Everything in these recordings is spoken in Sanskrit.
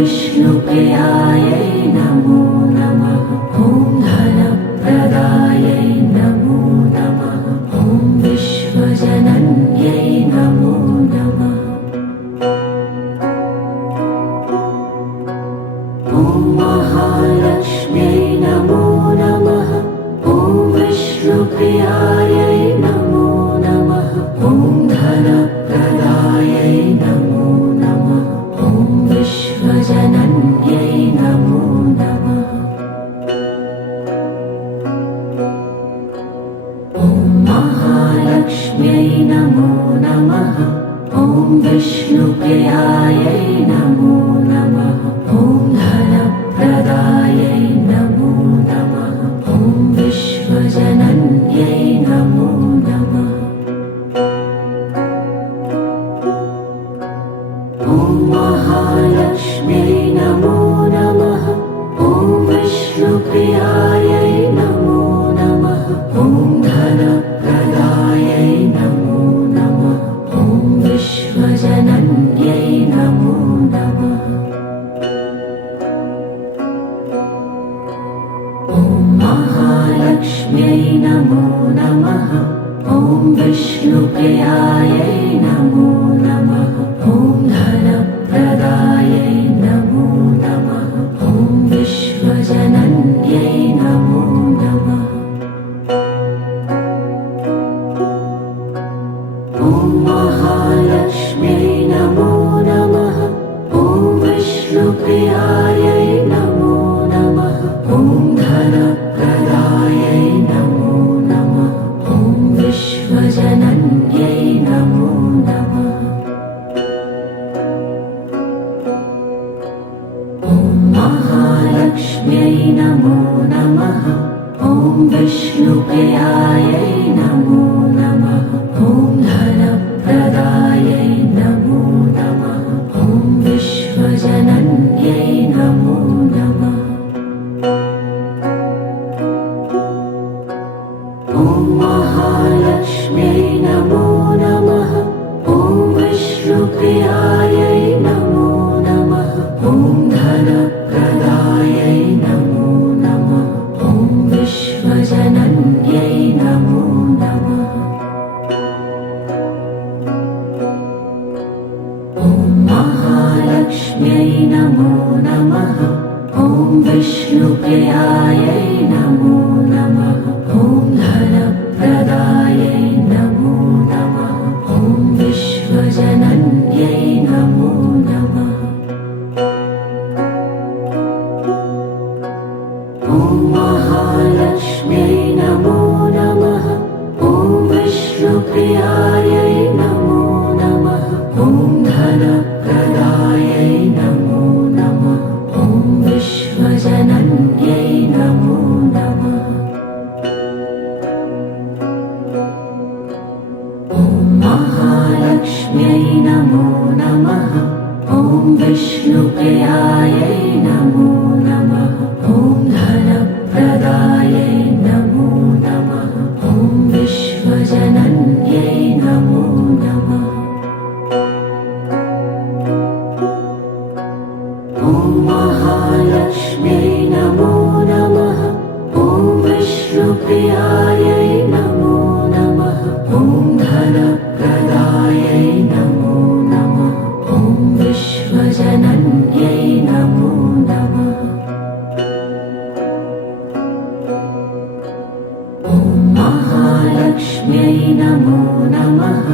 विष्णुप्रियायै नमो नमः। ॐ धनप्रदायै नमो नमः। ॐ विश्वजनन्यै नमो नमः। ॐ महालक्ष्म्यै नमो नमः। ॐ विष्णुप्रियायै नमो नमः। ॐ धनप्रदायै नमो नमः। ॐ विश्वजनन्यै नमो नमः। ॐ महालक्ष्म्यै नमो नमः। ॐ विष्णुप्रियायै नमो नमः। ॐ धनप्रदायै नमो नमः। ॐ विश्वजनन्यै नमो नमः। ॐ महालक्ष्म्यै नमो नमः। ॐ विष्णुप्रियायै नमो नमः। ॐ धनप्रदायै नमो नमः। ॐ विश्वजनन्यै नमो नमः। ॐ महालक्ष्म्यै नमो नमः। ॐ विष्णुप्रियायै नमो नमः। ॐ धनप्रदायै नमो नमः। ॐ विश्वजनन्यै नमो नमः। ॐ महालक्ष्म्यै नमो नमः। ॐ विष्णुप्रियायै नमो नमः। ॐ धनप्रदायै नमो नमः। ॐ विश्वजनन्यै नमो नमः। ॐ महालक्ष्म्यै नमो नमः। ॐ विष्णुप्रियायै नमो नमः। ॐ धनप्रदायै नमो नमः। ॐ विश्वजनन्यै नमो नमः। ॐ महालक्ष्म्यै नमो नमः। ॐ विष्णुप्रियायै नमो नमः। ॐ धनप्रदायै नमो नमः। ॐ विश्वजनन्यै नमो नमः। ॐ महालक्ष्म्यै नमो नमः। ॐ विष्णुप्रियायै नमो नमः। ॐ धनप्रदायै नमो नमः। ॐ विश्वजनन्यै नमो नमः। ॐ महालक्ष्म्यै नमो नमः। ॐ विष्णुप्रियायै नमो नमः। ॐ धनप्रदायै नमो नमः। ॐ विश्वजनन्यै नमो नमः। ॐ महालक्ष्म्यै नमो नमः। ॐ विष्णुप्रियायै नमो नमः। ॐ धनप्रदायै नमो नमः। ॐ विश्वजनन्यै नमो नमः। ॐ महालक्ष्म्यै नमो नमः। ॐ विष्णुप्रियायै नमो नमः। ॐ धनप्रदायै नमो नमः। ॐ विश्वजनन्यै नमो नमः। ॐ महालक्ष्म्यै नमो नमः।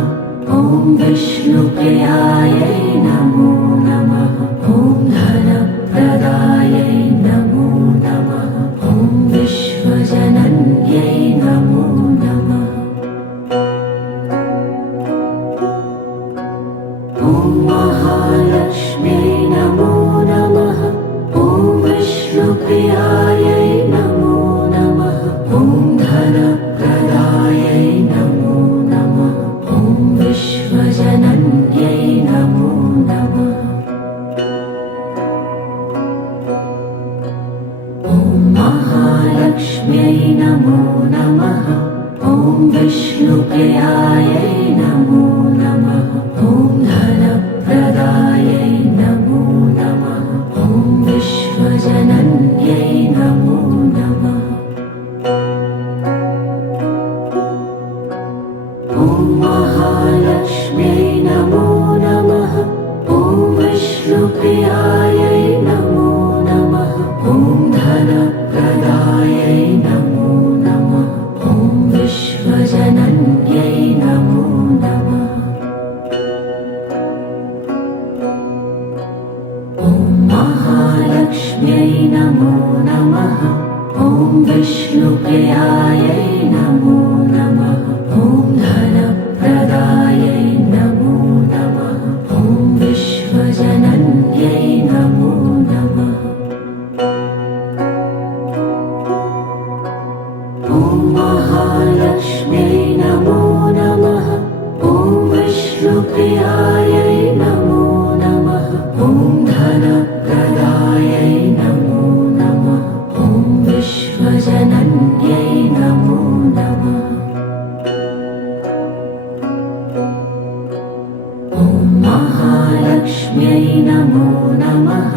ॐ विष्णुप्रियायै नमो नमः। ॐ धनप्रदायै नमो नमः। ॐ विश्वजनन्यै नमो नमः। ॐ महालक्ष्म्यै नमो नमः। ॐ विष्णुप्रियायै नमो नमः। ॐ धनप्रदायै नमो नमः। ॐ विश्वजनन्यै नमो नमः। ॐ महालक्ष्म्यै नमो नमः। ॐ विष्णुप्रियायै नमो नमः। ॐ धनप्रदायै नमो नमः। महालक्ष्म्यै नमो नमः। ॐ विष्णुप्रियायै नमो नमः। ॐ धनप्रदायै नमो नमः। ॐ विश्वजनन्यै नमो नमः। ॐ महालक्ष्म्यै नमो नमः। ॐ विष्णुप्रियायै नमो नमः। ॐ धनप्रदायै नमो नमः। ॐ विश्वजनन्यै नमो नमः। ॐ महालक्ष्म्यै नमो नमः।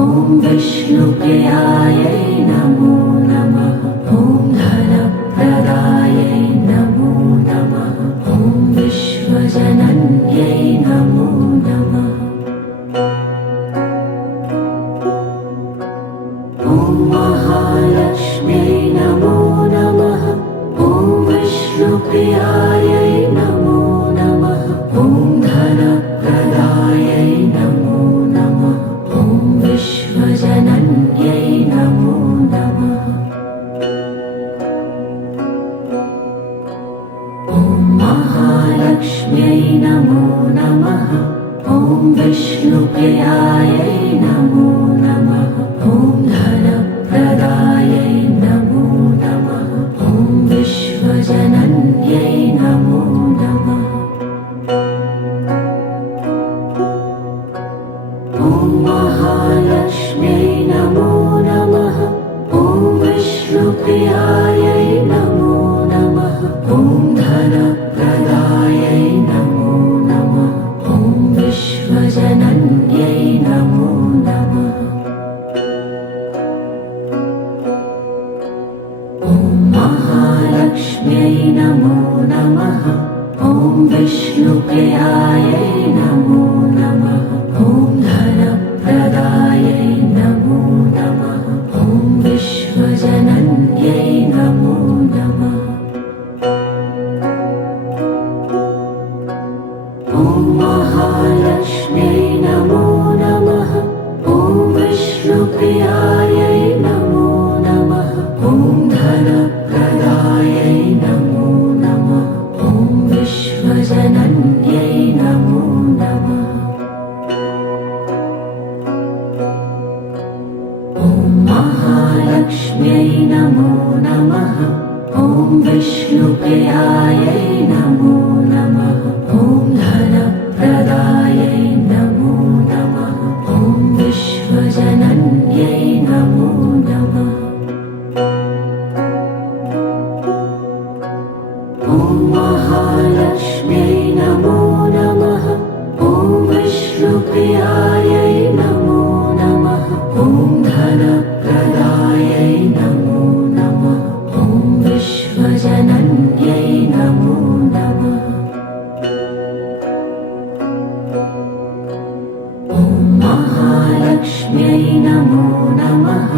ॐ विष्णुप्रियायै नमो नमः। ॐ धनप्रदायै नमो नमः। ॐ विश्वजनन्यै नमो नमः। ॐ महालक्ष्म्यै नमो नमः। ॐ विष्णुप्रियायै नमो नमः। ॐ धनप्रदायै नमो नमः। ॐ विश्वजनन्यै नमो नमः। ॐ महालक्ष्म्यै नमो नमः। ॐ विष्णुप्रियायै नमो नमः। ॐ धनप्रदायै नमो नमः। ॐ विश्वजनन्यै नमो नमः। ॐ महालक्ष्म्यै नमो नमः। ॐ विष्णुप्रियायै नमो नमः। ॐ धनप्रदायै नमो नमः। ॐ विश्वजनन्यै नमो नमः। ॐ महालक्ष्म्यै नमो नमः। ॐ विष्णुप्रियायै नमो नमः। ॐ धनप्रदायै नमो नमः। ॐ विश्वजनन्यै नमो नमः। ॐ महालक्ष्म्यै नमो नमः। ॐ विष्णुप्रियायै नमो नमः। ॐ धनप्रदायै नमो नमः। ॐ विश्वजनन्यै नमो नमः। ॐ महालक्ष्म्यै नमो नमः। ॐ विष्णुप्रियायै नमो नमः। ॐ धनप्रदायै नमो नमः। ॐ विश्वजनन्यै नमो नमः। ॐ महालक्ष्म्यै नमो नमः। ॐ विष्णुप्रियायै नमो नमः। ॐ धनप्रदायै नमो नमः। ॐ विश्वजनन्यै नमो नमः। ॐ महालक्ष्म्यै नमो नमः।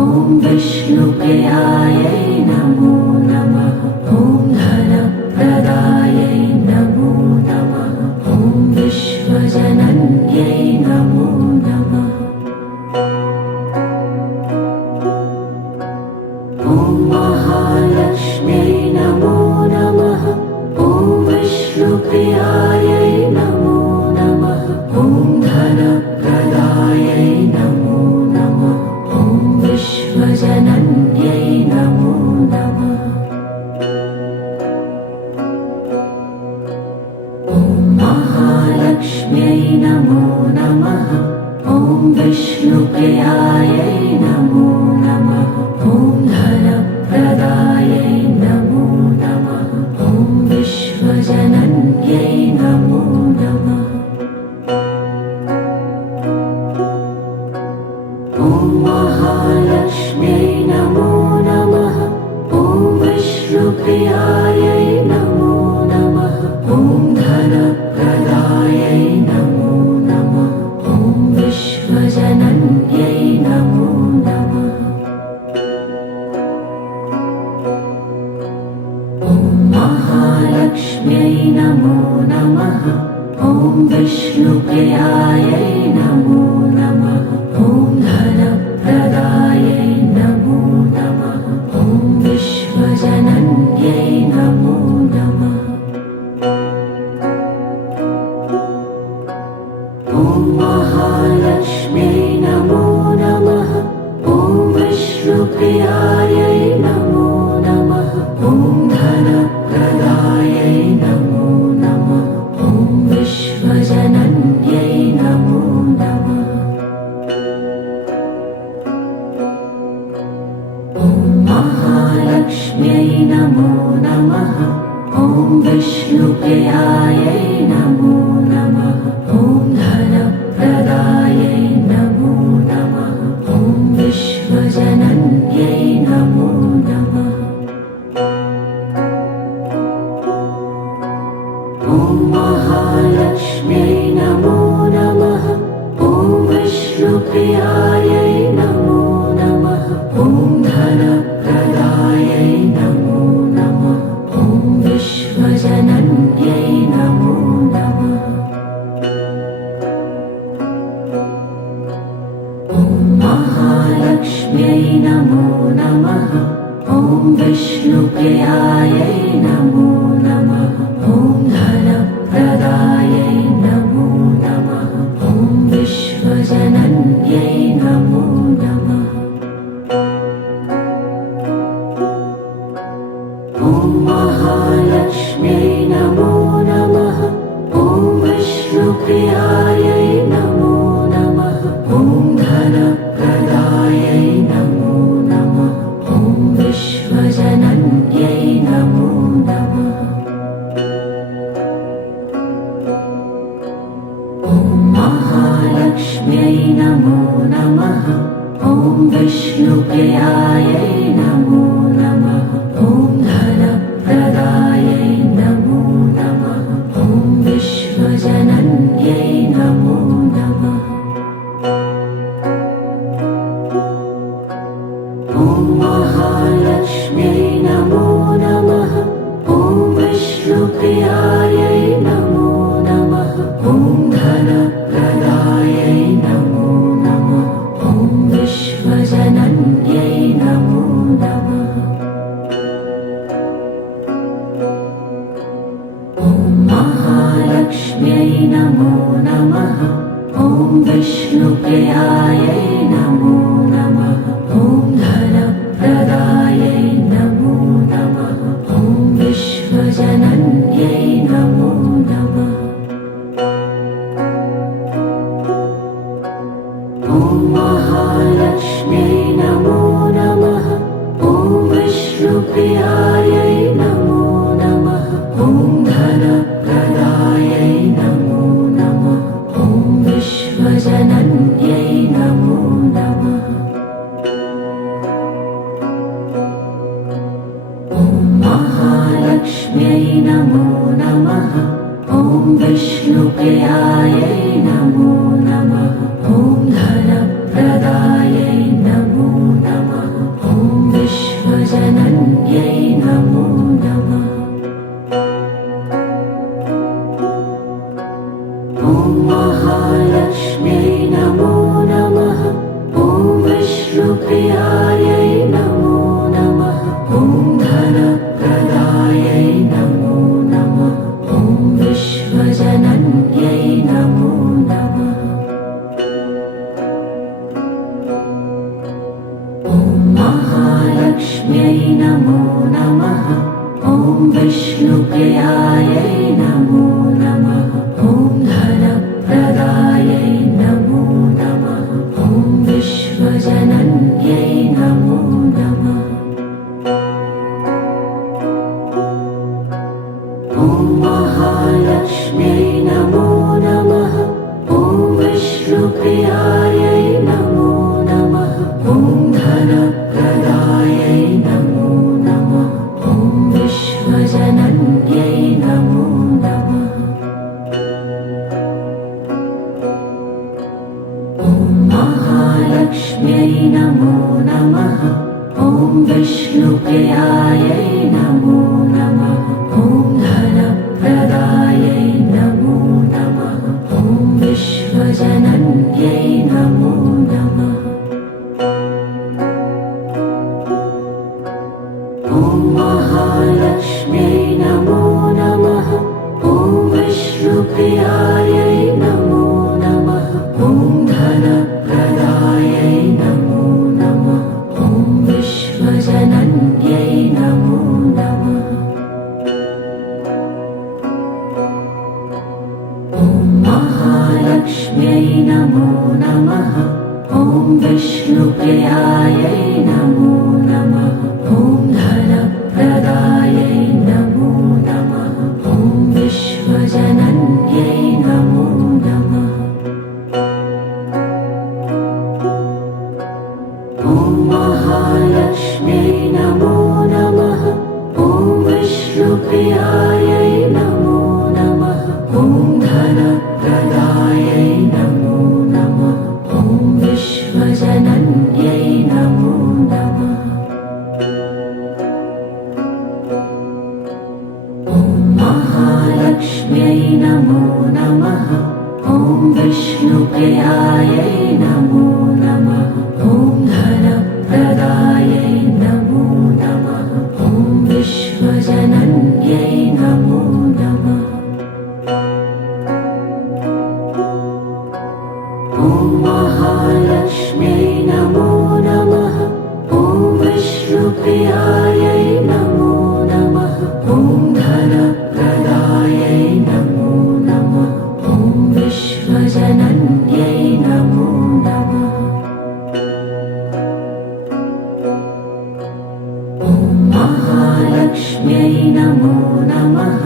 ॐ विष्णुप्रियायै नमो नमः। ॐ धनप्रदायै नमो नमः। ॐ विश्वजनन्यै नमो नमः। ॐ महालक्ष्म्यै नमो नमः। ॐ विष्णुप्रियायै नमो नमः। ॐ धनप्रदायै नमो नमः। ॐ विश्वजनन्यै नमो नमः। ॐ महालक्ष्म्यै नमो नमः। ॐ विष्णुप्रियायै नमो नमः। ॐ धनप्रदायै नमो नमः। ॐ विश्वजनन्यै नमो नमः। ॐ महालक्ष्म्यै नमो नमः। ॐ विष्णुप्रियायै नमो नमः। ॐ धनप्रदायै नमो नमः। ॐ विश्वजनन्यै नमो नमः। ॐ महालक्ष्म्यै नमो नमः। ॐ विष्णुप्रियायै नमो नमः। नमो नमः ॐ विष्णुप्रियायै नमो नमः ॐ धनप्रदायै नमो नमः ॐ विश्वजनन्यै नमो नमः ॐ महालक्ष्म्यै नमो नमः ॐ विष्णुप्रियायै नमो नमः ॐ धनप्रदायै नमो नमः ॐ विश्वजनन्यै नमो नमः ॐ महालक्ष्म्यै नमो नमः ॐ विष्णुप्रियायै नमो नमः ॐ धनप्रदायै नमो नमः ॐ विश्वजनन्यै नमो नमः ॐ महालक्ष्म्यै नमो नमः ॐ विष्णुप्रियायै नमो नमः ॐ धनप्रदायै नमो नमः ॐ विश्वजनन्यै नमो नमः ॐ महालक्ष्म्यै नमो नमः ॐ विष्णुप्रियायै नमो नमः ॐ धनप्रदायै नमो नमः ॐ विश्वजनन्यै नमो नमः ॐ महालक्ष्म्यै नमो नमः ॐ विष्णुप्रियायै नमो नमः ॐ धनप्रदायै नमो नमः ॐ विश्वजनन्यै नमो नमः ॐ महालक्ष्म्यै नमो नमः ॐ विष्णुप्रियायै नमो नमः ॐ धनप्रदायै नमो नमः ॐ विश्वजनन्यै नमो नमः ॐ महालक्ष्म्यै नमो नमः ॐ विष्णुप्रियायै नमो नमः ॐ धनप्रदायै नमो नमः ॐ विश्वजनन्यै नमो नमः ॐ महालक्ष्म्यै नमो नमः ॐ विष्णुप्रियायै नमो नमः ॐ धनप्रदायै नमो नमः ॐ विश्वजनन्यै नमो नमः ॐ महालक्ष्म्यै नमो नमः ॐ विष्णुप्रियायै नमो नमः ॐ धनप्रदायै नमो नमः ॐ विश्वजनन्यै नमो नमः ॐ महालक्ष्म्यै नमो नमः ॐ विष्णुप्रियायै नमो नमः ॐ धनप्रदायै नमो नमः ॐ विश्वजनन्यै नमो नमः ॐ महालक्ष्म्यै नमो नमः ॐ विष्णुप्रियायै नमो नमः ॐ धनप्रदायै नमो नमः ॐ विश्वजनन्यै नमो नमः ॐ महालक्ष्म्यै नमो नमः ॐ विष्णुप्रियायै नमो नमः ॐ धनप्रदायै नमो नमः ॐ विश्वजनन्यै नमो नमः ॐ महालक्ष्म्यै नमो नमः ॐ विष्णुप्रियायै नमो नमः ॐ धनप्रदायै नमो नमः ॐ विश्वजनन्यै नमो नमः ॐ महालक्ष्म्यै नमो नमः ॐ विष्णुप्रियायै नमो नमः ॐ धनप्रदायै महालक्ष्म्यै नमो नमः। ॐ विष्णुप्रियायै नमो नमः। ॐ धनप्रदायै नमो नमः। ॐ विश्वजनन्यै नमो नमः। ॐ महालक्ष्म्यै नमो नमः। ॐ विष्णुप्रियायै नमो नमः। ॐ धनप्रदायै नमो नमः। ॐ विश्वजनन्यै नमो नमः। ॐ महालक्ष्म्यै नमो नमः। ॐ विष्णुप्रियायै नमो नमः। ॐ धनप्रदायै नमो नमः। ॐ विश्वजनन्यै नमो नमः। ॐ महालक्ष्म्यै नमो नमः।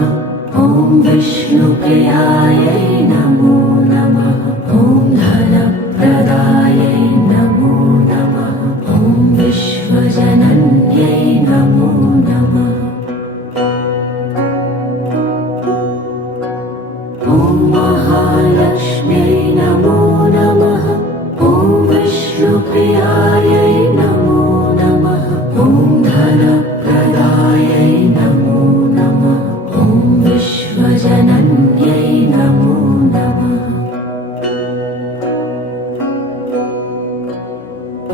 ॐ विष्णुप्रियायै नमो नमः। ॐ धनप्रदायै नमो नमः। ॐ विश्वजनन्यै नमो नमः। ॐ महालक्ष्म्यै नमो नमः। ॐ विष्णुप्रियायै नमो नमः। ॐ धनप्रदायै नमो नमः। ॐ विश्वजनन्यै नमो नमः।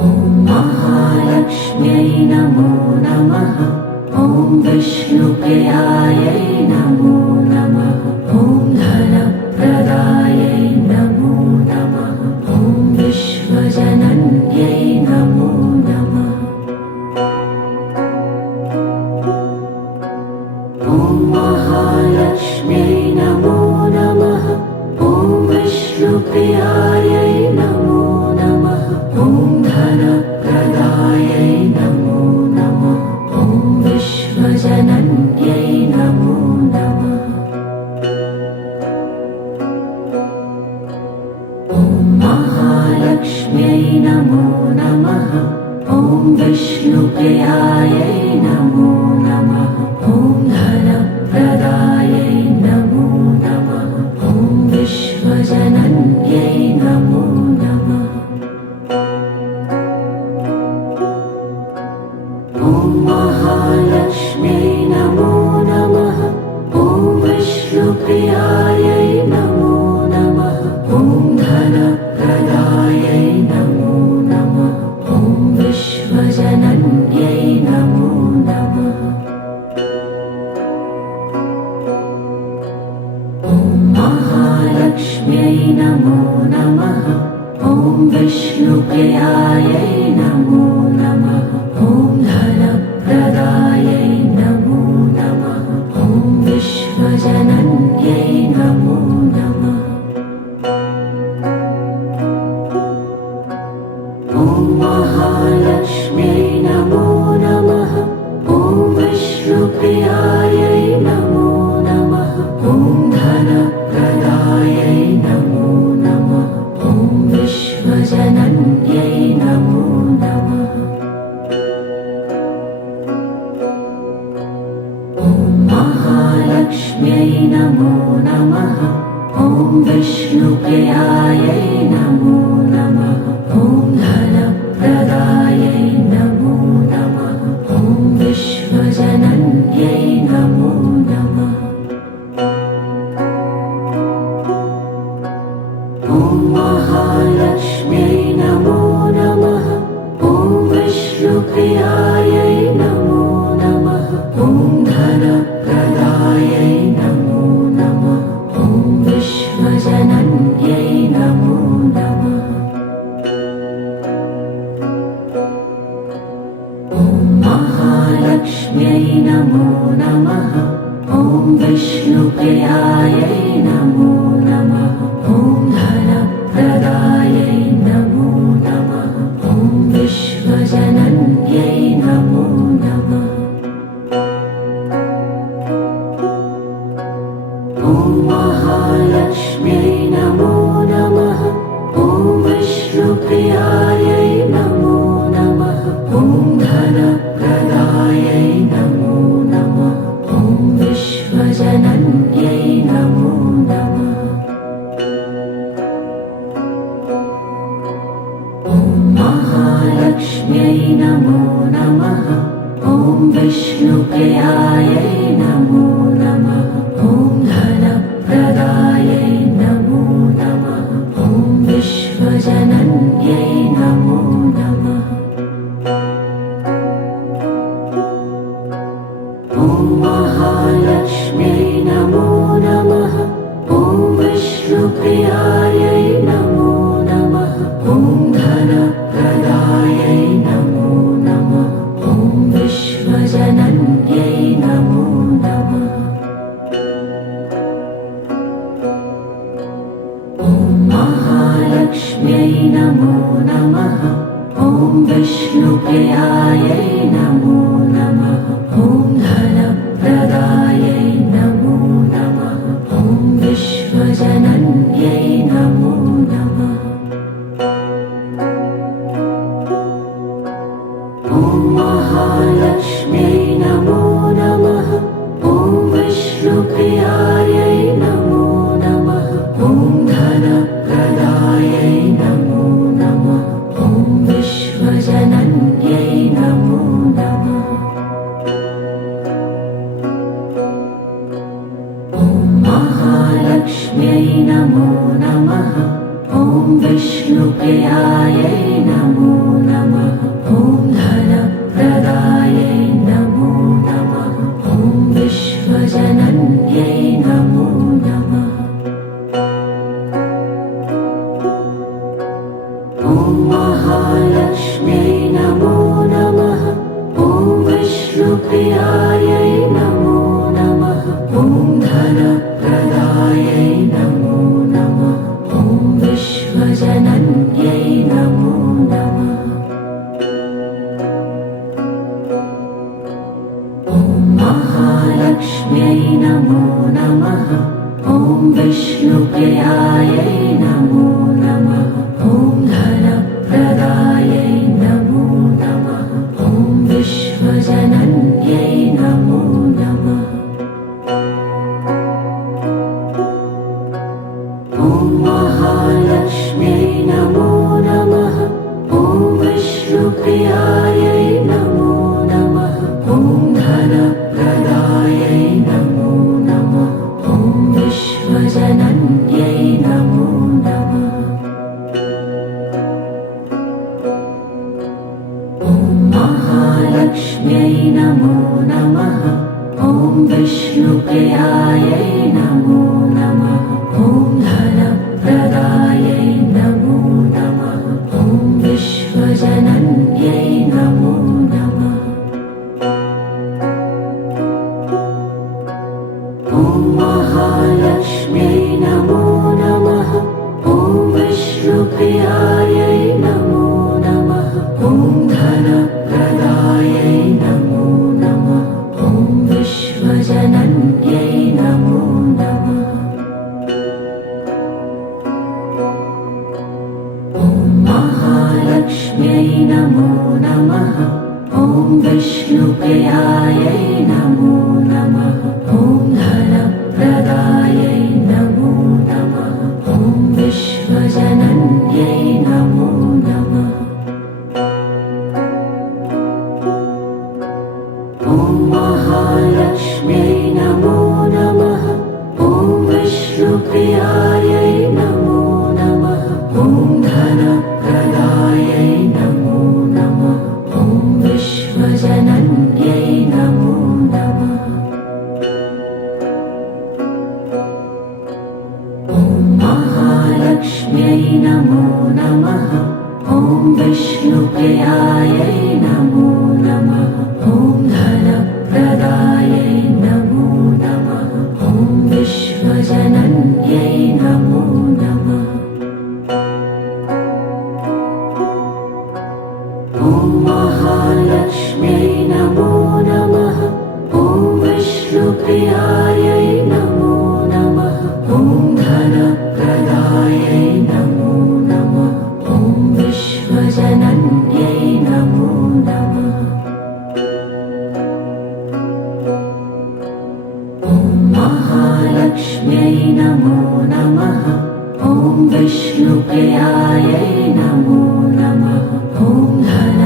ॐ महालक्ष्म्यै नमो नमः। ॐ विष्णुप्रियायै नमो नमः। ॐ धनप्रदायै नमो नमः। ॐ विश्वजनन्यै नमो नमः। ॐ महालक्ष्म्यै नमो नमः। ॐ विष्णुप्रियायै नमो नमः। ॐ धनप्रदायै नमो नमः। ॐ विश्वजनन्यै नमो नमः। ॐ महालक्ष्म्यै नमो नमः। ॐ विष्णुप्रियायै नमो नमः। ॐ धनप्रदायै नमो नमः। ॐ विश्वजनन्यै नमो नमः। ॐ महालक्ष्म्यै नमो नमः। ॐ विष्णुप्रियायै नमो नमः। ॐ धनप्रदायै नमो नमः। ॐ विश्वजनन्यै नमो नमः। ॐ महालक्ष्म्यै नमो नमः। ॐ विष्णुप्रियायै नमो नमः। ॐ धनप्रदायै नमो नमः। ॐ विश्वजनन्यै नमो नमः। ॐ महालक्ष्म्यै नमो नमः। ॐ विष्णुप्रियायै नमो नमः। ॐ धनप्रदायै नमो नमः। ॐ विश्वजनन्यै नमो नमः। ॐ महालक्ष्म्यै नमो नमः। ॐ विष्णुप्रियायै नमो नमः। ॐ धनप्रदायै नमो नमः। ॐ विश्वजनन्यै नमो नमः। ॐ महालक्ष्म्यै नमो नमः। ॐ विष्णुप्रियायै नमो नमः। ॐ धनप्रदायै नमो नमः। ॐ विश्वजनन्यै नमो नमः। ॐ महालक्ष्म्यै नमो नमः। ॐ विष्णुप्रियायै नमो नमः। ॐ धनप्रदायै नमो नमः। ॐ विश्वजनन्यै नमो नमः। ॐ महालक्ष्म्यै नमो नमः। ॐ विष्णुप्रियायै नमो नमः। महालक्ष्म्यै नमो नमः। ॐ विष्णुप्रियायै नमो नमः। ॐ धनप्रदायै नमो नमः। ॐ विश्वजनन्यै नमो नमः। ॐ महालक्ष्म्यै नमो नमः। ॐ विष्णुप्रियायै नमो नमः। ॐ धनप्रदायै नमो नमः। ॐ विश्वजनन्यै नमो नमः। ॐ महालक्ष्म्यै नमो नमः। ॐ विष्णुप्रियायै नमो नमः। ॐ धनप्रदायै नमो नमः। ॐ विश्वजनन्यै नमो नमः। ॐ महालक्ष्म्यै नमो नमः। ॐ विष्णुप्रियायै नमो नमः। ॐ धनप्रदायै नमो नमः। ॐ विश्वजनन्यै नमो नमः। ॐ महालक्ष्म्यै नमो नमः। ॐ विष्णुप्रियायै नमो नमः। ॐ धनप्रदायै नमो नमः। ॐ विश्वजनन्यै नमो नमः। ॐ महालक्ष्म्यै नमो नमः। ॐ विष्णुप्रियायै नमो नमः। ॐ धनप्रदायै नमो नमः। ॐ विश्वजनन्यै नमो नमः। ॐ महालक्ष्म्यै नमो नमः। ॐ विष्णुप्रियायै नमो नमः। ॐ धनप्रदायै नमो नमः। ॐ विश्वजनन्यै नमो नमः। ॐ महालक्ष्म्यै नमो नमः। ॐ विष्णुप्रियायै नमो नमः। ॐ धनप्रदायै नमो नमः। ॐ विश्वजनन्यै नमो नमः। ॐ महालक्ष्म्यै नमो नमः। ॐ विष्णुप्रियायै नमो नमः। ॐ धनप्रदायै नमो नमः। ॐ विश्वजनन्यै नमो नमः। ॐ महालक्ष्म्यै नमो नमः। ॐ विष्णुप्रियायै नमो नमः। ॐ धनप्रदायै नमो नमः। ॐ विश्वजनन्यै नमो नमः। ॐ महालक्ष्म्यै नमो नमः। ॐ विष्णुप्रियायै नमो नमः। ॐ धनप्रदायै नमो नमः। ॐ विश्वजनन्यै नमो नमः। ॐ महालक्ष्म्यै नमो नमः। ॐ विष्णुप्रियायै नमो नमः। ॐ धनप्रदायै नमो नमः। ॐ विश्वजनन्यै नमो नमः। ॐ महालक्ष्म्यै नमो नमः। ॐ विष्णुप्रियायै नमो नमः। ॐ धनप्रदायै नमो नमः। ॐ विश्वजनन्यै नमो नमः। ॐ महालक्ष्म्यै नमो नमः। ॐ विष्णुप्रियायै नमो नमः। ॐ धनप्रदायै नमो नमः। ॐ विश्वजनन्यै नमो नमः। ॐ महालक्ष्म्यै नमो नमः। ॐ विष्णुप्रियायै नमो नमः। ॐ धन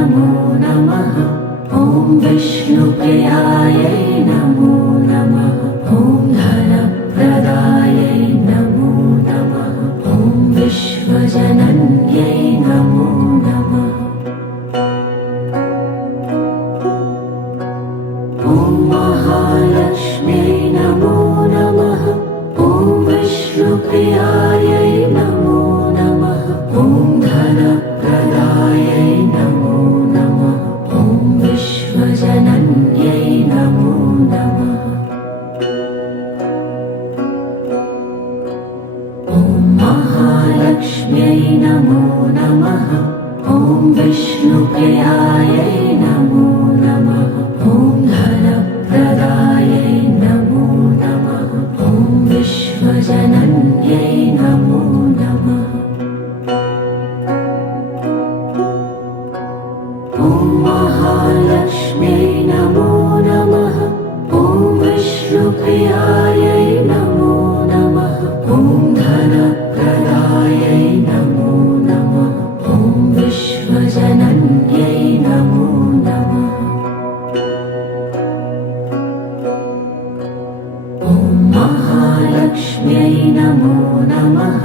नमो नमः ॐ विष्णुप्रियायै नमो नमः ॐ धनप्रदायै नमो नमः ॐ विश्वजनन्यै नमो नमः ॐ महालक्ष्म्यै नमो नमः ॐ विष्णुप्रियायै नमो नमः ॐ धनप्रदायै नमो नमः ॐ विश्वजनन्यै नमो नमः ॐ महालक्ष्म्यै नमो नमः ॐ विष्णुप्रियायै नमो नमः ॐ धनप्रदायै नमो नमः ॐ विश्वजनन्यै नमो नमः ॐ महालक्ष्म्यै नमो नमः ॐ विष्णुप्रियायै नमो नमः ॐ धनप्रदायै नमो नमः ॐ विश्वजनन्यै नमो नमः ॐ महालक्ष्म्यै नमो नमः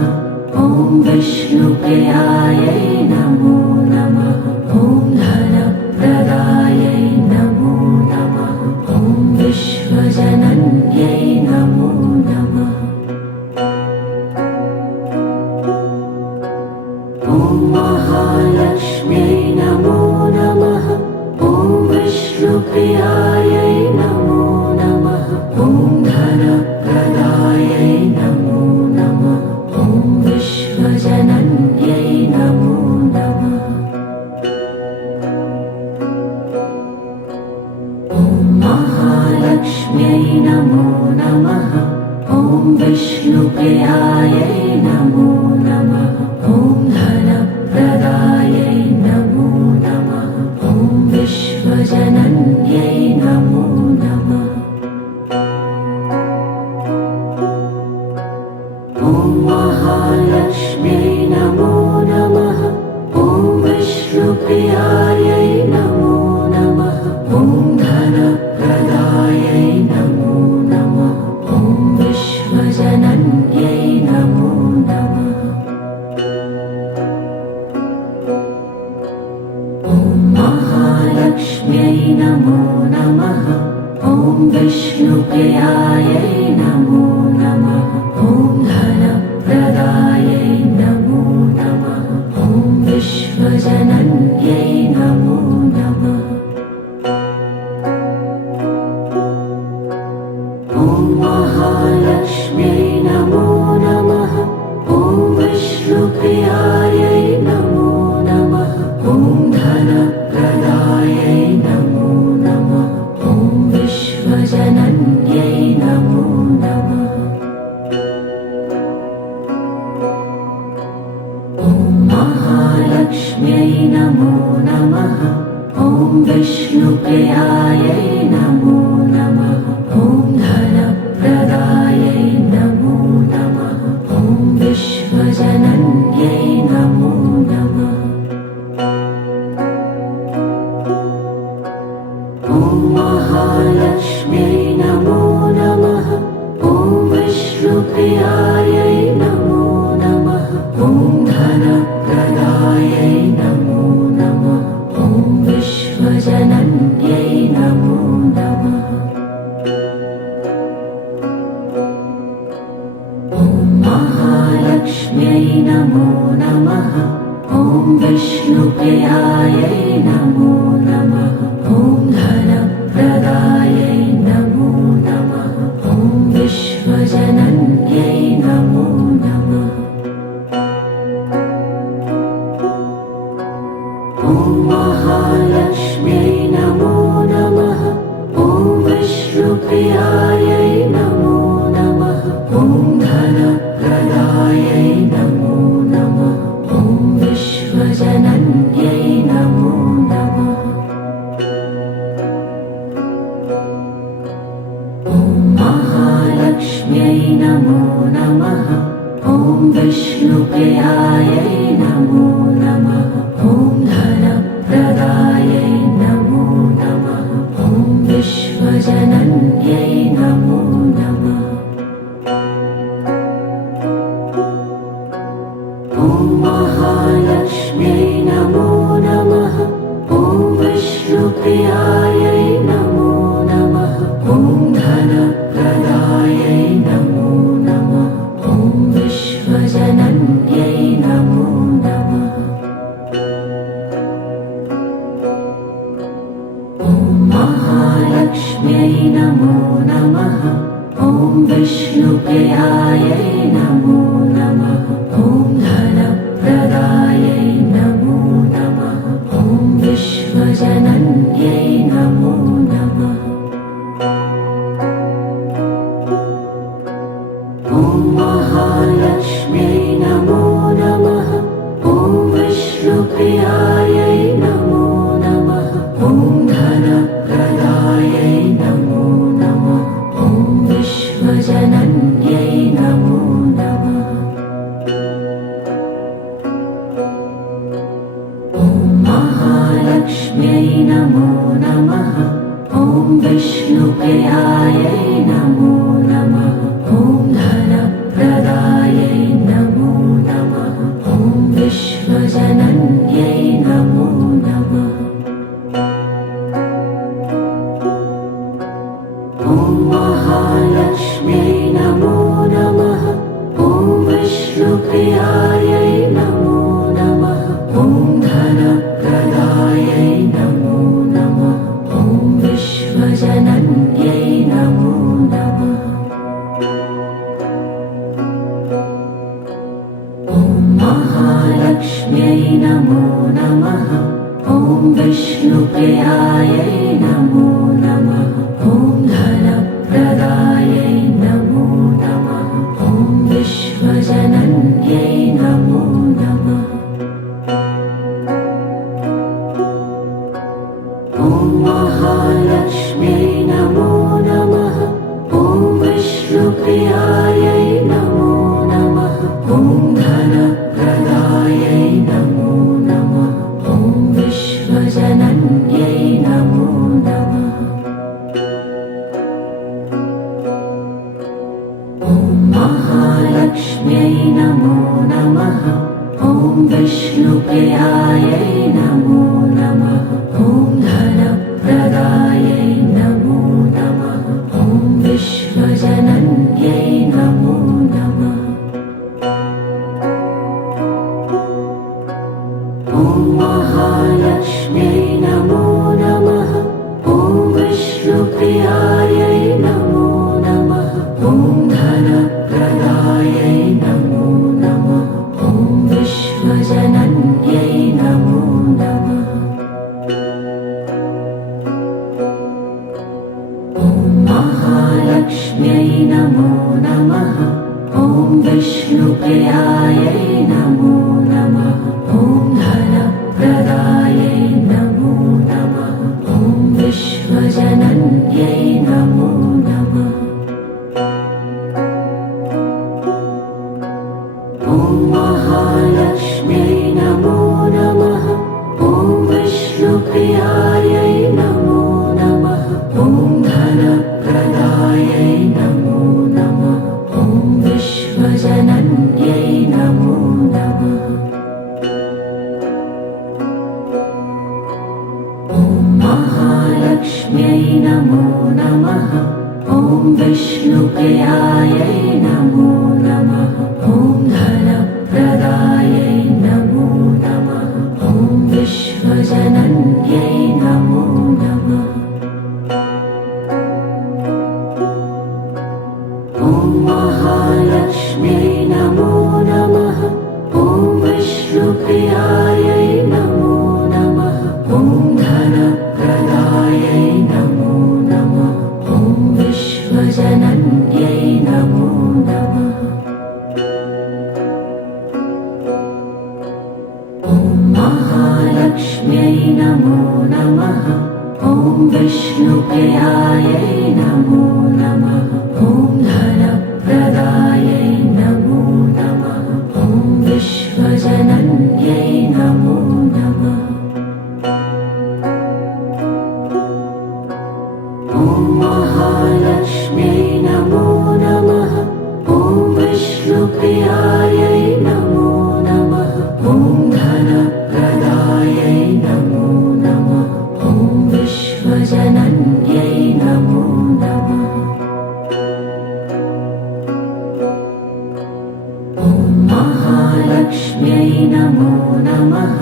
ॐ विष्णुप्रियायै नमो नमः ॐ धनप्रदायै नमो नमः ॐ विश्वजनन्यै नमो नमः ॐ महालक्ष्म्यै नमो नमः ॐ विष्णुप्रियायै नमो नमः ॐ धनप्रदायै नमो नमः ॐ विश्वजनन्यै नमो नमः ॐ महालक्ष्म्यै नमो नमः ॐ विष्णुप्रियायै नमो नमः ॐ धनप्रदायै नमो नमः ॐ विश्वजनन्यै नमो नमः ॐ महालक्ष्म्यै नमो नमः ॐ विष्णुप्रियायै नमो नमः ॐ धनप्रदायै नमो नमः ॐ विश्वजनन्यै नमो नमः ॐ महालक्ष्म्यै नमो नमः ॐ विष्णुप्रियायै नमो नमः ॐ धनप्रदायै नमो नमः ॐ विश्वजनन्यै नमो नमः ॐ महालक्ष्म्यै नमो नमः ॐ विष्णुप्रियायै नमो नमः ॐ धनप्रदायै नमो नमः ॐ विश्वजनन्यै नमो नमः ॐ महालक्ष्म्यै नमो नमः ॐ विष्णुप्रियायै नमो नमः ॐ धनप्रदायै नमो नमः ॐ विश्वजनन्यै नमो नमः ॐ महालक्ष्म्यै नमो नमः ॐ विष्णुप्रियायै नमो नमः ॐ धनप्रदायै नमो नमः ॐ विश्वजनन्यै नमो नमः ॐ महालक्ष्म्यै नमो नमः ॐ विष्णुप्रियायै नमो नमः ॐ धनप्रदायै नमो नमः ॐ विश्वजनन्यै नमो नमः ॐ महालक्ष्म्यै नमो नमः ॐ विष्णुप्रियायै नमो नमः ॐ धनप्रदायै नमो नमः ॐ विश्वजनन्यै नमो नमः ॐ महालक्ष्म्यै नमो नमः ॐ विष्णुप्रियायै नमो नमः ॐ धनप्रदायै महालक्ष्म्यै नमो नमः। ॐ विष्णुप्रियायै नमो नमः। ॐ धनप्रदायै नमो नमः। ॐ विश्वजनन्यै नमो नमः। ॐ महालक्ष्म्यै नमो नमः। ॐ विष्णुप्रियायै नमो नमः। ॐ धनप्रदायै नमो नमः। ॐ विश्वजनन्यै नमो नमः। ॐ महालक्ष्म्यै नमो नमः। ॐ विष्णुप्रियायै नमो नमः। ॐ धनप्रदायै नमो नमः। ॐ विश्वजनन्यै नमो नमः। ॐ महालक्ष्म्यै नमो नमः। ॐ विष्णुप्रियायै नमो नमः। ॐ धनप्रदायै नमो नमः। ॐ विश्वजनन्यै नमो नमः। ॐ महालक्ष्म्यै नमो नमः। ॐ विष्णुप्रियायै नमो नमः। ॐ धनप्रदायै नमो नमः। ॐ विश्वजनन्यै नमो नमः। ॐ महालक्ष्म्यै नमो नमः। ॐ विष्णुप्रियायै नमो नमः। ॐ धनप्रदायै नमो नमः। ॐ विश्वजनन्यै नमो नमः। ॐ महालक्ष्म्यै नमो नमः। ॐ विष्णुप्रियायै नमो नमः। ॐ धनप्रदायै नमो नमः। ॐ विश्वजनन्यै नमो नमः। ॐ महालक्ष्म्यै नमो नमः। ॐ विष्णुप्रियायै नमो नमः। ॐ धनप्रदायै नमो नमः। ॐ विश्वजनन्यै नमो नमः। ॐ महालक्ष्म्यै नमो नमः। ॐ विष्णुप्रियायै नमो नमः। ॐ धनप्रदायै नमो नमः। ॐ विश्वजनन्यै नमो नमः। ॐ महालक्ष्म्यै नमो नमः। ॐ विष्णुप्रियायै नमो नमः। ॐ धनप्रदायै नमो नमः। ॐ विश्वजनन्यै नमो नमः। ॐ महालक्ष्म्यै नमो नमः। ॐ विष्णुप्रियायै नमो नमः। ॐ धनप्रदायै नमो नमः। ॐ विश्वजनन्यै नमो नमः। ॐ महालक्ष्म्यै नमो नमः। ॐ विष्णुप्रियायै नमो नमः। ॐ धनप्रदायै नमो नमः। ॐ विश्वजनन्यै नमो नमः। ॐ महालक्ष्म्यै नमो नमः। ॐ विष्णुप्रियायै नमो नमः। ॐ धनप्रदायै नमो नमः। ॐ विश्वजनन्यै नमो नमः। ॐ महालक्ष्म्यै नमो नमः। ॐ विष्णुप्रियायै नमो नमः। ॐ धनप्रदायै नमो नमः। ॐ विश्वजनन्यै नमो नमः। ॐ महालक्ष्म्यै नमो नमः। ॐ विष्णुप्रियायै नमो नमः। महालक्ष्म्यै नमो नमः।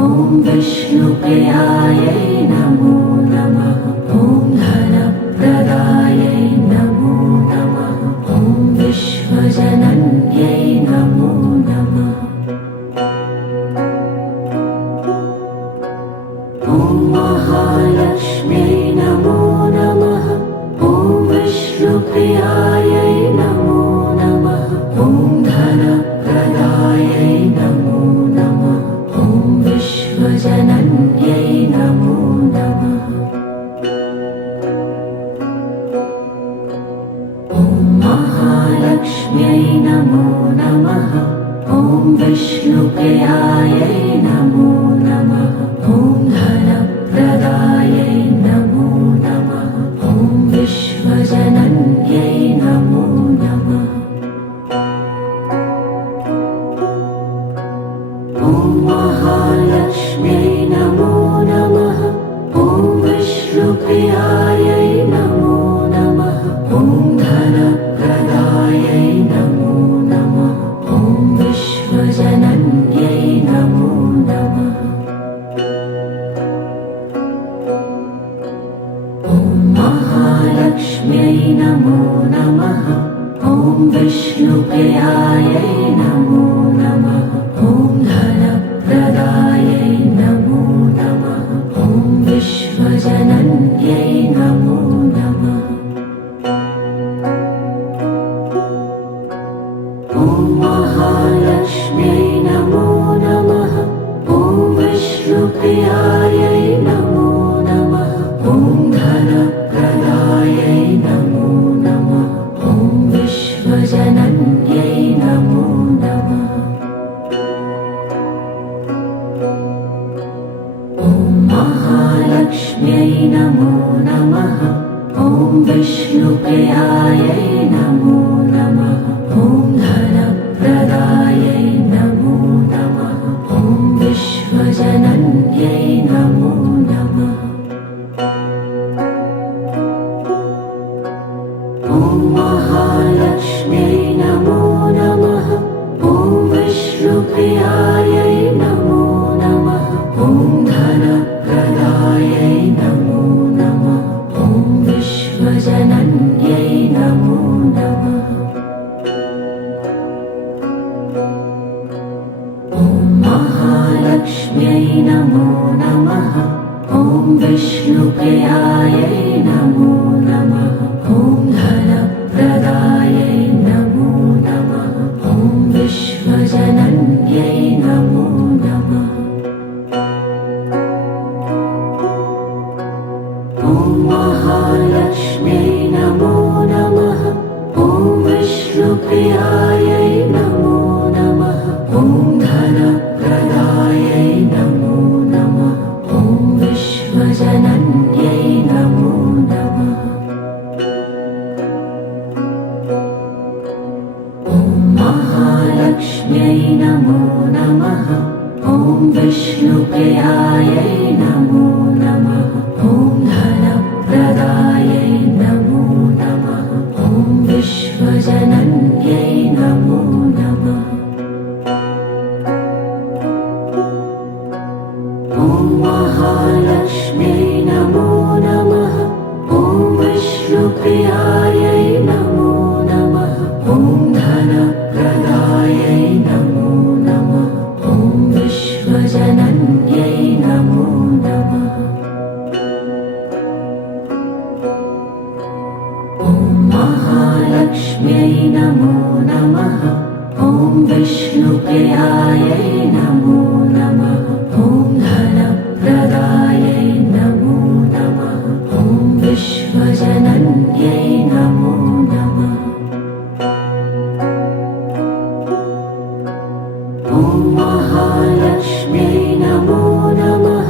ॐ विष्णुप्रियायै नमो नमः। ॐ धनप्रदायै नमो नमः। ॐ विश्वजनन्यै नमो नमः। ॐ महालक्ष्म्यै नमो नमः। ॐ विष्णुप्रियायै नमो नमः। ॐ धनप्रदायै नमो नमः। ॐ विश्वजनन्यै नमो नमः। ॐ महालक्ष्म्यै नमो नमः। ॐ विष्णुप्रियायै नमो नमः। ॐ धनप्रदायै नमो नमः। ॐ विश्वजनन्यै नमो नमः। ॐ महालक्ष्म्यै नमो नमः। ॐ विष्णुप्रियायै नमो नमः। ॐ धनप्रदायै नमो नमः। ॐ विश्वजनन्यै नमो नमः। ॐ महालक्ष्म्यै नमो नमः। ॐ विष्णुप्रियायै नमो नमः। ॐ धनप्रदायै नमो नमः। ॐ विश्वजनन्यै नमो नमः। ॐ महालक्ष्म्यै नमो नमः। ॐ विष्णुप्रियायै नमो नमः। ॐ धनप्रदायै नमो नमः। ॐ विश्वजनन्यै नमो नमः। ॐ महालक्ष्म्यै नमो नमः। ॐ विष्णुप्रियायै नमो नमः। ॐ धनप्रदायै नमो नमः। ॐ विश्वजनन्यै नमो नमः। ॐ महालक्ष्म्यै नमो नमः। ॐ विष्णुप्रियायै नमो नमः। ॐ धनप्रदायै नमो नमः। ॐ विश्वजनन्यै नमो नमः। ॐ महालक्ष्म्यै नमो नमः। ॐ विष्णुप्रियायै नमो नमः। ॐ धनप्रदायै नमो नमः। ॐ विश्वजनन्यै नमो नमः। ॐ महालक्ष्म्यै नमो नमः। ॐ विष्णुप्रियायै नमो नमः। ॐ धनप्रदायै नमो नमः। ॐ विश्वजनन्यै नमो नमः। ॐ महालक्ष्म्यै नमो नमः। ॐ विष्णुप्रियायै नमो नमः। ॐ धनप्रदायै नमो नमः। ॐ विश्वजनन्यै नमो नमः। ॐ महालक्ष्म्यै नमो नमः। ॐ विष्णुप्रियायै नमो नमः। ॐ धनप्रदायै नमो नमः। ॐ विश्वजनन्यै नमो नमः। ॐ महालक्ष्म्यै नमो नमः। ॐ विष्णुप्रियायै नमो नमः। ॐ धनप्रदायै नमो नमः। ॐ विश्वजनन्यै नमो नमः। ॐ महालक्ष्म्यै नमो नमः।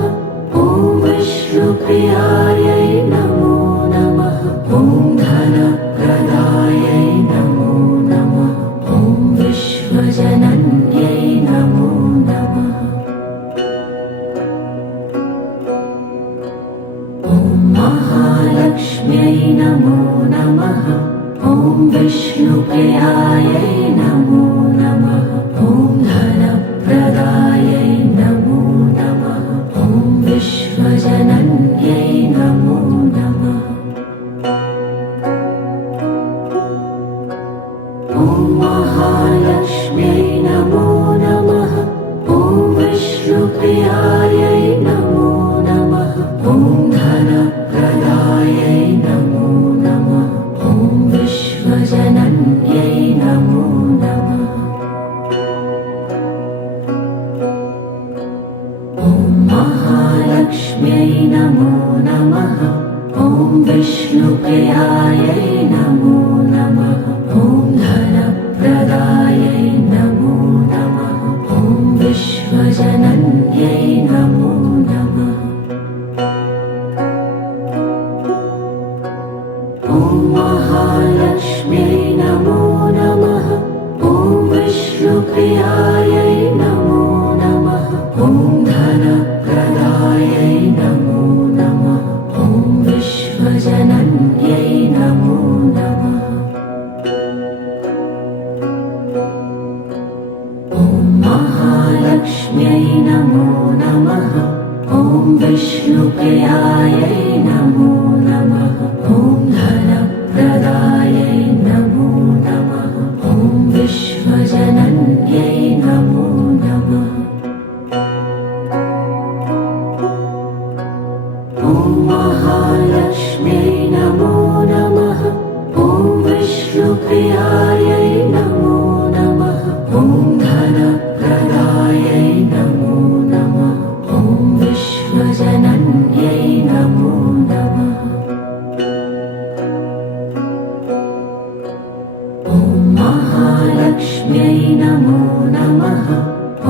ॐ विष्णुप्रियायै नमो नमः। ॐ धनप्रदायै नमो नमः। ॐ विश्वजनन्यै नमो नमः। ॐ महालक्ष्म्यै नमो नमः। ॐ विष्णुप्रियायै नमो नमः। ॐ धन विष्णुप्रियायै नमो नमः। ॐ धनप्रदायै नमो नमः। ॐ विश्वजनन्यै नमो नमः। ॐ महालक्ष्म्यै नमो नमः। ॐ विष्णुप्रियायै नमो नमः। ॐ धनप्रदायै नमो नमः। ॐ विश्वजनन्यै नमो नमः। ॐ महालक्ष्म्यै नमो नमः। ॐ विष्णुप्रियायै नमो नमः। ॐ धनप्रदायै नमो नमः। ॐ विश्वजनन्यै नमो नमः। ॐ महालक्ष्म्यै नमो नमः। ॐ विष्णुप्रियायै नमो नमः। ॐ धनप्रदायै नमो नमः। ॐ विश्वजनन्यै नमो नमः। ॐ महालक्ष्म्यै नमो नमः। ॐ विष्णुप्रियायै नमो नमः। ॐ धनप्रदायै नमो नमः। ॐ विश्वजनन्यै नमो नमः। ॐ महालक्ष्म्यै नमो नमः।